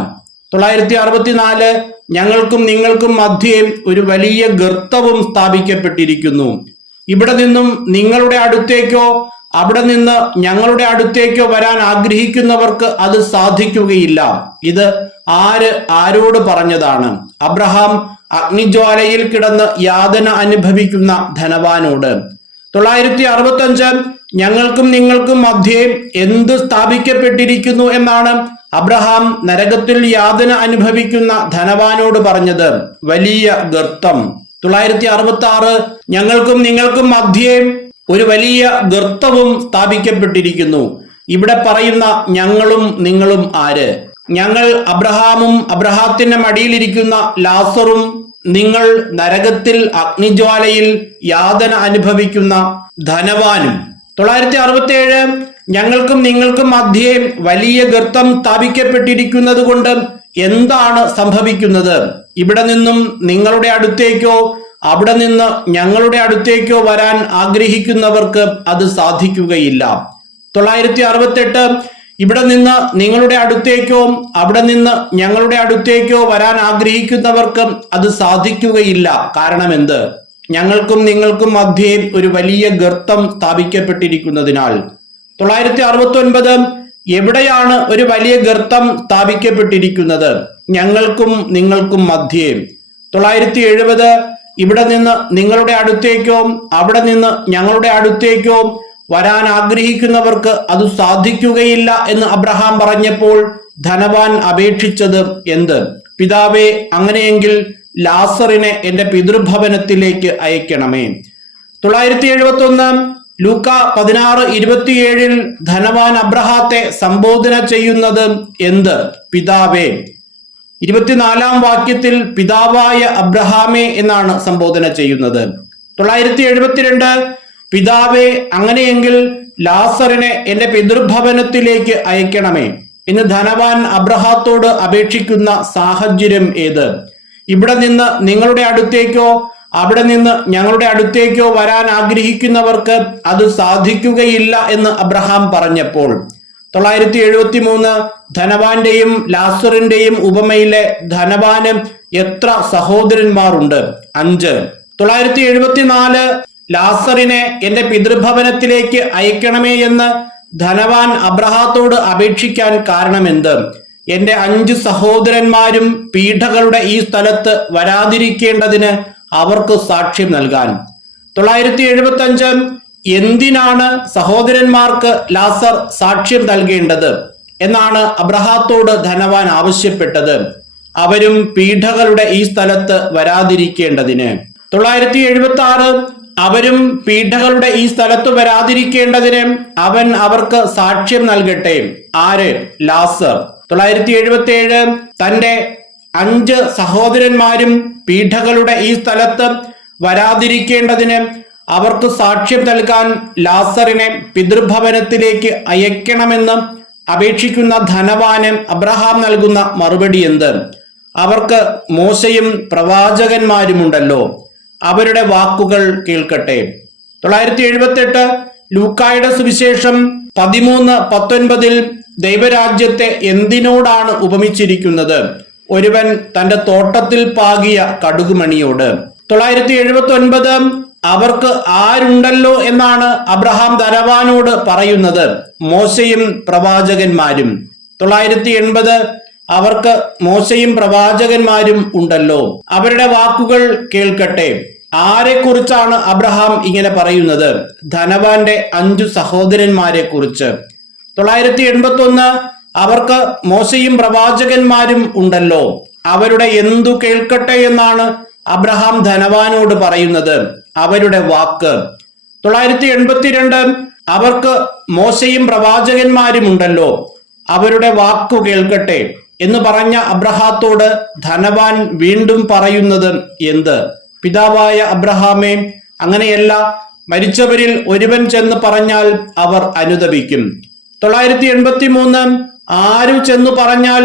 964 ഞങ്ങൾക്കും നിങ്ങൾക്കും മധ്യേ ഒരു വലിയ ഗർത്തവും സ്ഥാപിക്കപ്പെട്ടിരിക്കുന്നു. ഇവിടെ നിന്നും നിങ്ങളുടെ അടുത്തേക്കോ അവിടെ നിന്ന് ഞങ്ങളുടെ അടുത്തേക്കോ വരാൻ ആഗ്രഹിക്കുന്നവർക്ക് അത് സാധിക്കുകയില്ല. ഇത് ആര് ആരോട് പറഞ്ഞതാണ്? അബ്രഹാം അഗ്നിജ്വാലയിൽ കിടന്ന് യാതന അനുഭവിക്കുന്ന ധനവാനോട്. 965 ഞങ്ങൾക്കും നിങ്ങൾക്കും മധ്യേ എന്ത് സ്ഥാപിക്കപ്പെട്ടിരിക്കുന്നു എന്നാണ് അബ്രഹാം നരകത്തിൽ യാതന അനുഭവിക്കുന്ന ധനവാനോട് പറഞ്ഞത്? വലിയ ഗർത്തം. 966 ഞങ്ങൾക്കും നിങ്ങൾക്കും മധ്യേ ഒരു വലിയ ഗർത്തവും സ്ഥാപിക്കപ്പെട്ടിരിക്കുന്നു. ഇവിടെ പറയുന്ന ഞങ്ങളും നിങ്ങളും ആര്? ഞങ്ങൾ അബ്രഹാമും അബ്രഹാത്തിന്റെ മടിയിലിരിക്കുന്ന ലാസറും നിങ്ങൾ നരകത്തിൽ അഗ്നിജ്വാലയിൽ യാതന അനുഭവിക്കുന്ന ധനവാനും. 967 ഞങ്ങൾക്കും നിങ്ങൾക്കും മധ്യേ വലിയ ഗർത്തം സ്ഥാപിക്കപ്പെട്ടിരിക്കുന്നത് കൊണ്ട് എന്താണ് സംഭവിക്കുന്നത്? ഇവിടെ നിന്നും നിങ്ങളുടെ അടുത്തേക്കോ അവിടെ നിന്ന് ഞങ്ങളുടെ അടുത്തേക്കോ വരാൻ ആഗ്രഹിക്കുന്നവർക്ക് അത് സാധിക്കുകയില്ല. 968 ഇവിടെ നിന്ന് നിങ്ങളുടെ അടുത്തേക്കോ അവിടെ നിന്ന് ഞങ്ങളുടെ അടുത്തേക്കോ വരാൻ ആഗ്രഹിക്കുന്നവർക്ക് അത് സാധിക്കുകയില്ല. കാരണം എന്ത്? ഞങ്ങൾക്കും നിങ്ങൾക്കും മധ്യേ ഒരു വലിയ ഗർത്തം സ്ഥാപിക്കപ്പെട്ടിരിക്കുന്നതിനാൽ. 969 എവിടെയാണ് ഒരു വലിയ ഗർത്തം സ്ഥാപിക്കപ്പെട്ടിരിക്കുന്നത്? ഞങ്ങൾക്കും നിങ്ങൾക്കും മധ്യേ. 970 ഇവിടെ നിന്ന് നിങ്ങളുടെ അടുത്തേക്കോ അവിടെ നിന്ന് ഞങ്ങളുടെ അടുത്തേക്കോ വരാൻ ആഗ്രഹിക്കുന്നവർക്ക് അത് സാധിക്കുകയില്ല എന്ന് അബ്രഹാം പറഞ്ഞപ്പോൾ ധനവാൻ അപേക്ഷിച്ചത് എന്ത്? പിതാവേ, അങ്ങനെയെങ്കിൽ ലാസറിനെ എന്റെ പിതൃഭവനത്തിലേക്ക് അയക്കണമേ. 971 ലൂക്ക 16:27 ധനവാൻ അബ്രഹാത്തെ സംബോധന ചെയ്യുന്നത് എന്ത്? പിതാവേ. 24 വാക്യത്തിൽ പിതാവായ അബ്രഹാമേ എന്നാണ് സംബോധന ചെയ്യുന്നത്. 972 പിതാവേ, അങ്ങനെയെങ്കിൽ ലാസറിനെ എന്റെ പിതൃഭവനത്തിലേക്ക് അയക്കണമേ എന്ന് ധനവാൻ അബ്രഹാത്തോട് അപേക്ഷിക്കുന്ന സാഹചര്യം ഏത്? ഇവിടെ നിന്ന് നിങ്ങളുടെ അടുത്തേക്കോ അവിടെ നിന്ന് ഞങ്ങളുടെ അടുത്തേക്കോ വരാൻ ആഗ്രഹിക്കുന്നവർക്ക് അത് സാധിക്കുകയില്ല എന്ന് അബ്രഹാം പറഞ്ഞപ്പോൾ. 973 ധനവാന്റെയും ലാസറിന്റെയും ഉപമയിലെ ധനവാന് എത്ര സഹോദരന്മാരുണ്ട്? 5. 974 ലാസറിനെ എന്റെ പിതൃഭവനത്തിലേക്ക് അയക്കണമേ എന്ന് ധനവാൻ അബ്രഹാത്തോട് അപേക്ഷിക്കാൻ കാരണമെന്ത്? എന്റെ 5 സഹോദരന്മാരും പീഠകളുടെ ഈ സ്ഥലത്ത് വരാതിരിക്കേണ്ടതിന് അവർക്ക് സാക്ഷ്യം നൽകാൻ. 975 എന്തിനാണ് സഹോദരന്മാർക്ക് ലാസർ സാക്ഷ്യം നൽകേണ്ടത് എന്നാണ് അബ്രഹാത്തോട് ധനവാൻ ആവശ്യപ്പെട്ടത്? അവരും പീഠകളുടെ ഈ സ്ഥലത്ത് വരാതിരിക്കേണ്ടതിന്. 976 അവരും പീഠകളുടെ ഈ സ്ഥലത്ത് വരാതിരിക്കേണ്ടതിന് അവൻ അവർക്ക് സാക്ഷ്യം നൽകട്ടെ. ആര്? ലാസർ. 977 തന്റെ 5 സഹോദരന്മാരും പീഠകളുടെ ഈ സ്ഥലത്ത് വരാതിരിക്കേണ്ടതിന് അവർക്ക് സാക്ഷ്യം നൽകാൻ ലാസറിനെ പിതൃഭവനത്തിലേക്ക് അയക്കണമെന്ന് അപേക്ഷിക്കുന്ന ധനവാന് അബ്രഹാം നൽകുന്ന മറുപടി എന്ത്? അവർക്ക് മോശയും പ്രവാചകന്മാരുമുണ്ടല്ലോ, അവരുടെ വാക്കുകൾ കേൾക്കട്ടെ. 978 ലൂക്കായുടെ സുവിശേഷം 13:19 ദൈവരാജ്യത്തെ എന്തിനോടാണ് ഉപമിച്ചിരിക്കുന്നത്? ഒരുവൻ തന്റെ തോട്ടത്തിൽ പാകിയ കടുകുമണിയോട്. 979 അവർക്ക് ആരുണ്ടല്ലോ എന്നാണ് അബ്രഹാം ധനവാനോട് പറയുന്നത്? മോശയും പ്രവാചകന്മാരും. 980 അവർക്ക് മോശയും പ്രവാചകന്മാരും ഉണ്ടല്ലോ, അവരുടെ വാക്കുകൾ കേൾക്കട്ടെ. ആരെക്കുറിച്ചാണ് അബ്രഹാം ഇങ്ങനെ പറയുന്നത്? ധനവാന്റെ 5 സഹോദരന്മാരെ കുറിച്ച്. 981 അവർക്ക് മോശയും പ്രവാചകന്മാരും ഉണ്ടല്ലോ, അവരുടെ എന്തു കേൾക്കട്ടെ എന്നാണ് അബ്രഹാം ധനവാനോട് പറയുന്നത്? അവരുടെ വാക്ക്. 982 അവർക്ക് മോശയും പ്രവാചകന്മാരും ഉണ്ടല്ലോ, അവരുടെ വാക്കു കേൾക്കട്ടെ. എന്ന് പറഞ്ഞ അബ്രഹാത്തോട് ധനവാൻ വീണ്ടും പറയുന്നത് എന്ത്? പിതാവായ അബ്രഹാമേ, അങ്ങനെയല്ല, മരിച്ചവരിൽ ഒരുവൻ ചെന്ന് പറഞ്ഞാൽ അവർ അനുതപിക്കും. 983 ആരു ചെന്നു പറഞ്ഞാൽ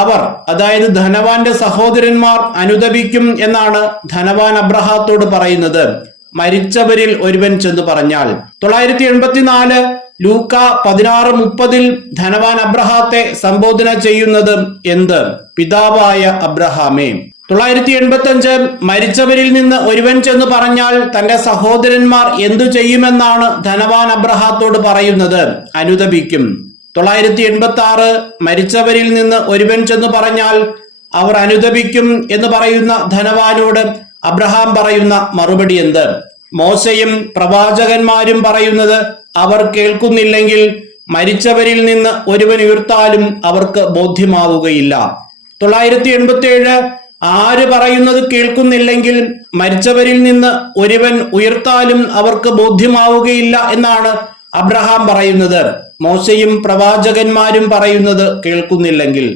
അവർ, അതായത് ധനവാന്റെ സഹോദരന്മാർ അനുതപിക്കും എന്നാണ് ധനവാൻ അബ്രഹാത്തോട് പറയുന്നത്. മരിച്ചവരിൽ ഒരുവൻ ചെന്ന് പറഞ്ഞാൽ. 984 ലൂക്ക 16:30 ധനവാൻ അബ്രഹാത്തെ സംബോധന ചെയ്യുന്നത് എന്ത്? പിതാവായ അബ്രഹാമേ. 985 മരിച്ചവരിൽ നിന്ന് ഒരുവൻ ചെന്ന് പറഞ്ഞാൽ തന്റെ സഹോദരന്മാർ എന്തു ചെയ്യുമെന്നാണ് ധനവാൻ അബ്രഹാത്തോട് പറയുന്നത്? അനുതപിക്കും. 986 മരിച്ചവരിൽ നിന്ന് ഒരുവൻ ചെന്ന് പറഞ്ഞാൽ അവർ അനുതപിക്കും എന്ന് പറയുന്ന ധനവാനോട് അബ്രഹാം പറയുന്ന മറുപടി എന്ത്? മോശയും പ്രവാചകന്മാരും പറയുന്നത് അവർ കേൾക്കുന്നില്ലെങ്കിൽ മരിച്ചവരിൽ നിന്ന് ഒരുവൻ ഉയർത്താലും അവർക്ക് ബോധ്യമാവുകയില്ല. 987 ആര് പറയുന്നത് കേൾക്കുന്നില്ലെങ്കിൽ മരിച്ചവരിൽ നിന്ന് ഒരുവൻ ഉയർത്താലും അവർക്ക് ബോധ്യമാവുകയില്ല എന്നാണ് അബ്രഹാം പറയുന്നത്. മോശയും പ്രവാചകന്മാരും പറയുന്നത് കേൾക്കുന്നില്ലെങ്കിൽ.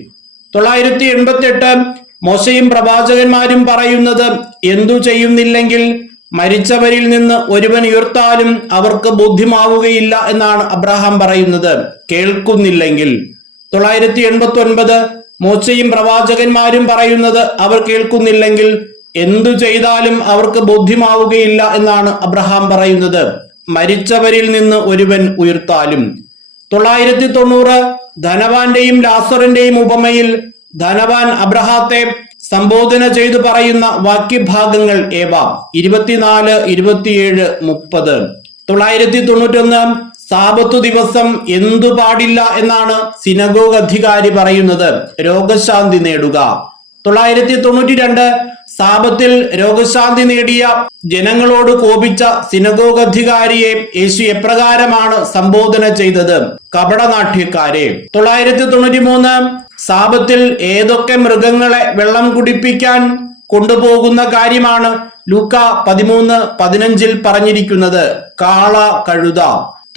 988 മോശയും പ്രവാചകന്മാരും പറയുന്നത് എന്തു ചെയ്യുന്നില്ലെങ്കിൽ മരിച്ചവരിൽ നിന്ന് ഒരുവൻ ഉയർത്താലും അവർക്ക് ബോധ്യമാവുകയില്ല എന്നാണ് അബ്രഹാം പറയുന്നത്, കേൾക്കുന്നില്ലെങ്കിൽ. 989 മോശയും പ്രവാചകന്മാരും പറയുന്നത് അവർ കേൾക്കുന്നില്ലെങ്കിൽ എന്തു ചെയ്താലും അവർക്ക് ബോധ്യമാവുകയില്ല എന്നാണ് അബ്രഹാം പറയുന്നത്, മരിച്ചവരിൽ നിന്ന് ഒരുവൻ ഉയർത്താലും. 990 ധനവാന്റെയും ലാസറിന്റെയും ഉപമയിൽ ധനവാൻ അബ്രഹാത്തെ സംബോധന ചെയ്തു പറയുന്ന വാക്യഭാഗങ്ങൾ ഏവ? 24, 27, 30. 991 സാബത്തു ദിവസം എന്തു പാടില്ല എന്നാണ് സിനഗോഗ് അധികാരി പറയുന്നത്? രോഗശാന്തി നേടുക. 992 സാബത്തിൽ രോഗശാന്തി നേടിയ ജനങ്ങളോട് കോപിച്ച സിനഗോഗ് അധികാരിയെ യേശു എപ്രകാരമാണ് സംബോധന ചെയ്തത്? കപടനാട്യക്കാരെ. 993 സാബത്തിൽ ഏതൊക്കെ മൃഗങ്ങളെ വെള്ളം കുടിപ്പിക്കാൻ കൊണ്ടുപോകുന്ന കാര്യമാണ് ലൂക്ക 13:15 പറഞ്ഞിരിക്കുന്നത്? കാള, കഴുത.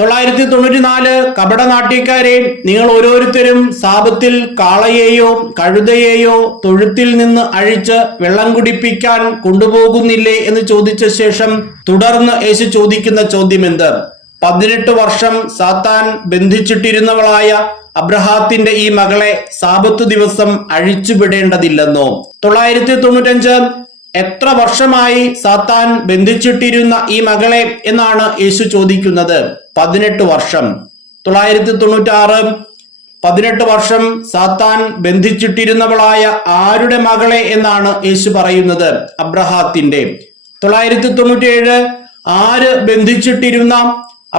994 കപടനാട്യക്കാരെ, നിങ്ങൾ ഓരോരുത്തരും സാബത്തിൽ കാളയെയോ കഴുതയെയോ തൊഴുത്തിൽ നിന്ന് അഴിച്ച് വെള്ളം കുടിപ്പിക്കാൻ കൊണ്ടുപോകുന്നില്ലേ എന്ന് ചോദിച്ച ശേഷം തുടർന്ന് യേശു ചോദിക്കുന്ന ചോദ്യം എന്ത്? 18 വർഷം സാത്താൻ ബന്ധിച്ചിട്ടിരുന്നവളായ അബ്രഹാത്തിന്റെ ഈ മകളെ സാബത്ത് ദിവസം അഴിച്ചുവിടേണ്ടതില്ലെന്നോ? 995 എത്ര വർഷമായി സാത്താൻ ബന്ധിച്ചിട്ടിരുന്ന ഈ മകളെ എന്നാണ് യേശു ചോദിക്കുന്നത്? 18 വർഷം. 996 18 വർഷം സാത്താൻ ബന്ധിച്ചിട്ടിരുന്നവളായ ആരുടെ മകളെ എന്നാണ് യേശു പറയുന്നത്? അബ്രഹാത്തിന്റെ. 997 ആര് ബന്ധിച്ചിട്ടിരുന്ന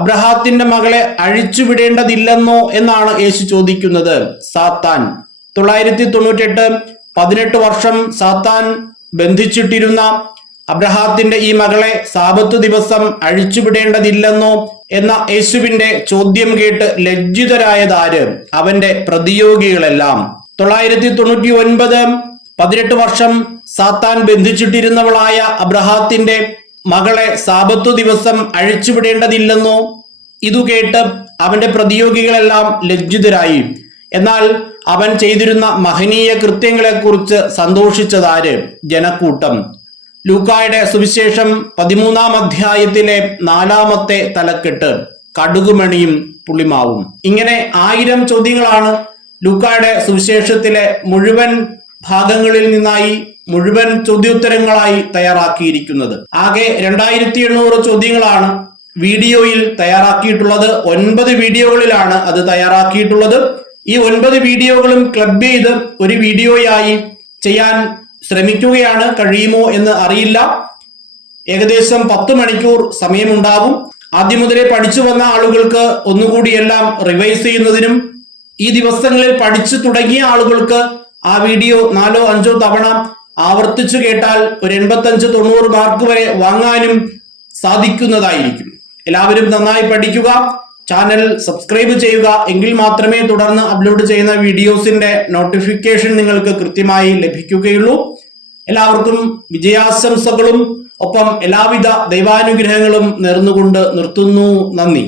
അബ്രഹാത്തിന്റെ മകളെ അഴിച്ചുവിടേണ്ടതില്ലെന്നോ എന്നാണ് യേശു ചോദിക്കുന്നത്? സാത്താൻ. 998 18 വർഷം സാത്താൻ ബന്ധിച്ചിട്ടിരുന്ന അബ്രഹാത്തിന്റെ ഈ മകളെ സാബത്ത് ദിവസം അഴിച്ചുവിടേണ്ടതില്ലെന്നോ എന്ന യേശുവിന്റെ ചോദ്യം കേട്ട് ലജ്ജിതരായതാര്? അവന്റെ പ്രതിയോഗികളെല്ലാം. 999 18 വർഷം സാത്താൻ ബന്ധിച്ചിട്ടിരുന്നവളായ അബ്രഹാത്തിന്റെ മകളെ സാബത്തു ദിവസം അഴിച്ചുവിടേണ്ടതില്ലെന്നോ? ഇതു കേട്ട് അവന്റെ പ്രതിയോഗികളെല്ലാം ലജ്ജിതരായി. എന്നാൽ അവൻ ചെയ്തിരുന്ന മഹനീയ കൃത്യങ്ങളെക്കുറിച്ച് സന്തോഷിച്ചതാര്? ജനക്കൂട്ടം. ലൂക്കായുടെ സുവിശേഷം 13-ാം അധ്യായത്തിലെ 4-ാമത്തെ തലക്കെട്ട് കടുകുമണിയും പുളിമാവും. ഇങ്ങനെ 1000 ചോദ്യങ്ങളാണ് ലൂക്കായുടെ സുവിശേഷത്തിലെ മുഴുവൻ ഭാഗങ്ങളിൽ നിന്നായി മുഴുവൻ ചോദ്യോത്തരങ്ങളായി തയ്യാറാക്കിയിരിക്കുന്നത്. ആകെ 2800 ചോദ്യങ്ങളാണ് വീഡിയോയിൽ തയ്യാറാക്കിയിട്ടുള്ളത്. 9 വീഡിയോകളിലാണ് അത് തയ്യാറാക്കിയിട്ടുള്ളത്. ഈ 9 വീഡിയോകളും ക്ലബ് ചെയ്ത് ഒരു വീഡിയോയായി ചെയ്യാൻ ശ്രമിക്കുകയാണ്. കഴിയുമോ എന്ന് അറിയില്ല. ഏകദേശം 10 മണിക്കൂർ സമയമുണ്ടാകും. ആദ്യം മുതലേ പഠിച്ചു വന്ന ആളുകൾക്ക് ഒന്നുകൂടി എല്ലാം റിവൈസ് ചെയ്യുന്നതിനും ഈ ദിവസങ്ങളിൽ പഠിച്ചു തുടങ്ങിയ ആളുകൾക്ക് ആ വീഡിയോ 4-5 തവണ ആവർത്തിച്ചു കേട്ടാൽ ഒരു 85-90 മാർക്ക് വരെ വാങ്ങാനും സാധിക്കുന്നതായിരിക്കും. എല്ലാവരും നന്നായി പഠിക്കുക. ചാനൽ സബ്സ്ക്രൈബ് ചെയ്യുക. എങ്കിൽ മാത്രമേ തുടർന്ന് അപ്ലോഡ് ചെയ്യുന്ന വീഡിയോസിന്റെ നോട്ടിഫിക്കേഷൻ നിങ്ങൾക്ക് കൃത്യമായി ലഭിക്കുകയുള്ളൂ. എല്ലാവർക്കും വിജയാശംസകളും ഒപ്പം എല്ലാവിധ ദൈവാനുഗ്രഹങ്ങളും നേർന്നുകൊണ്ട് നിർത്തുന്നു. നന്ദി.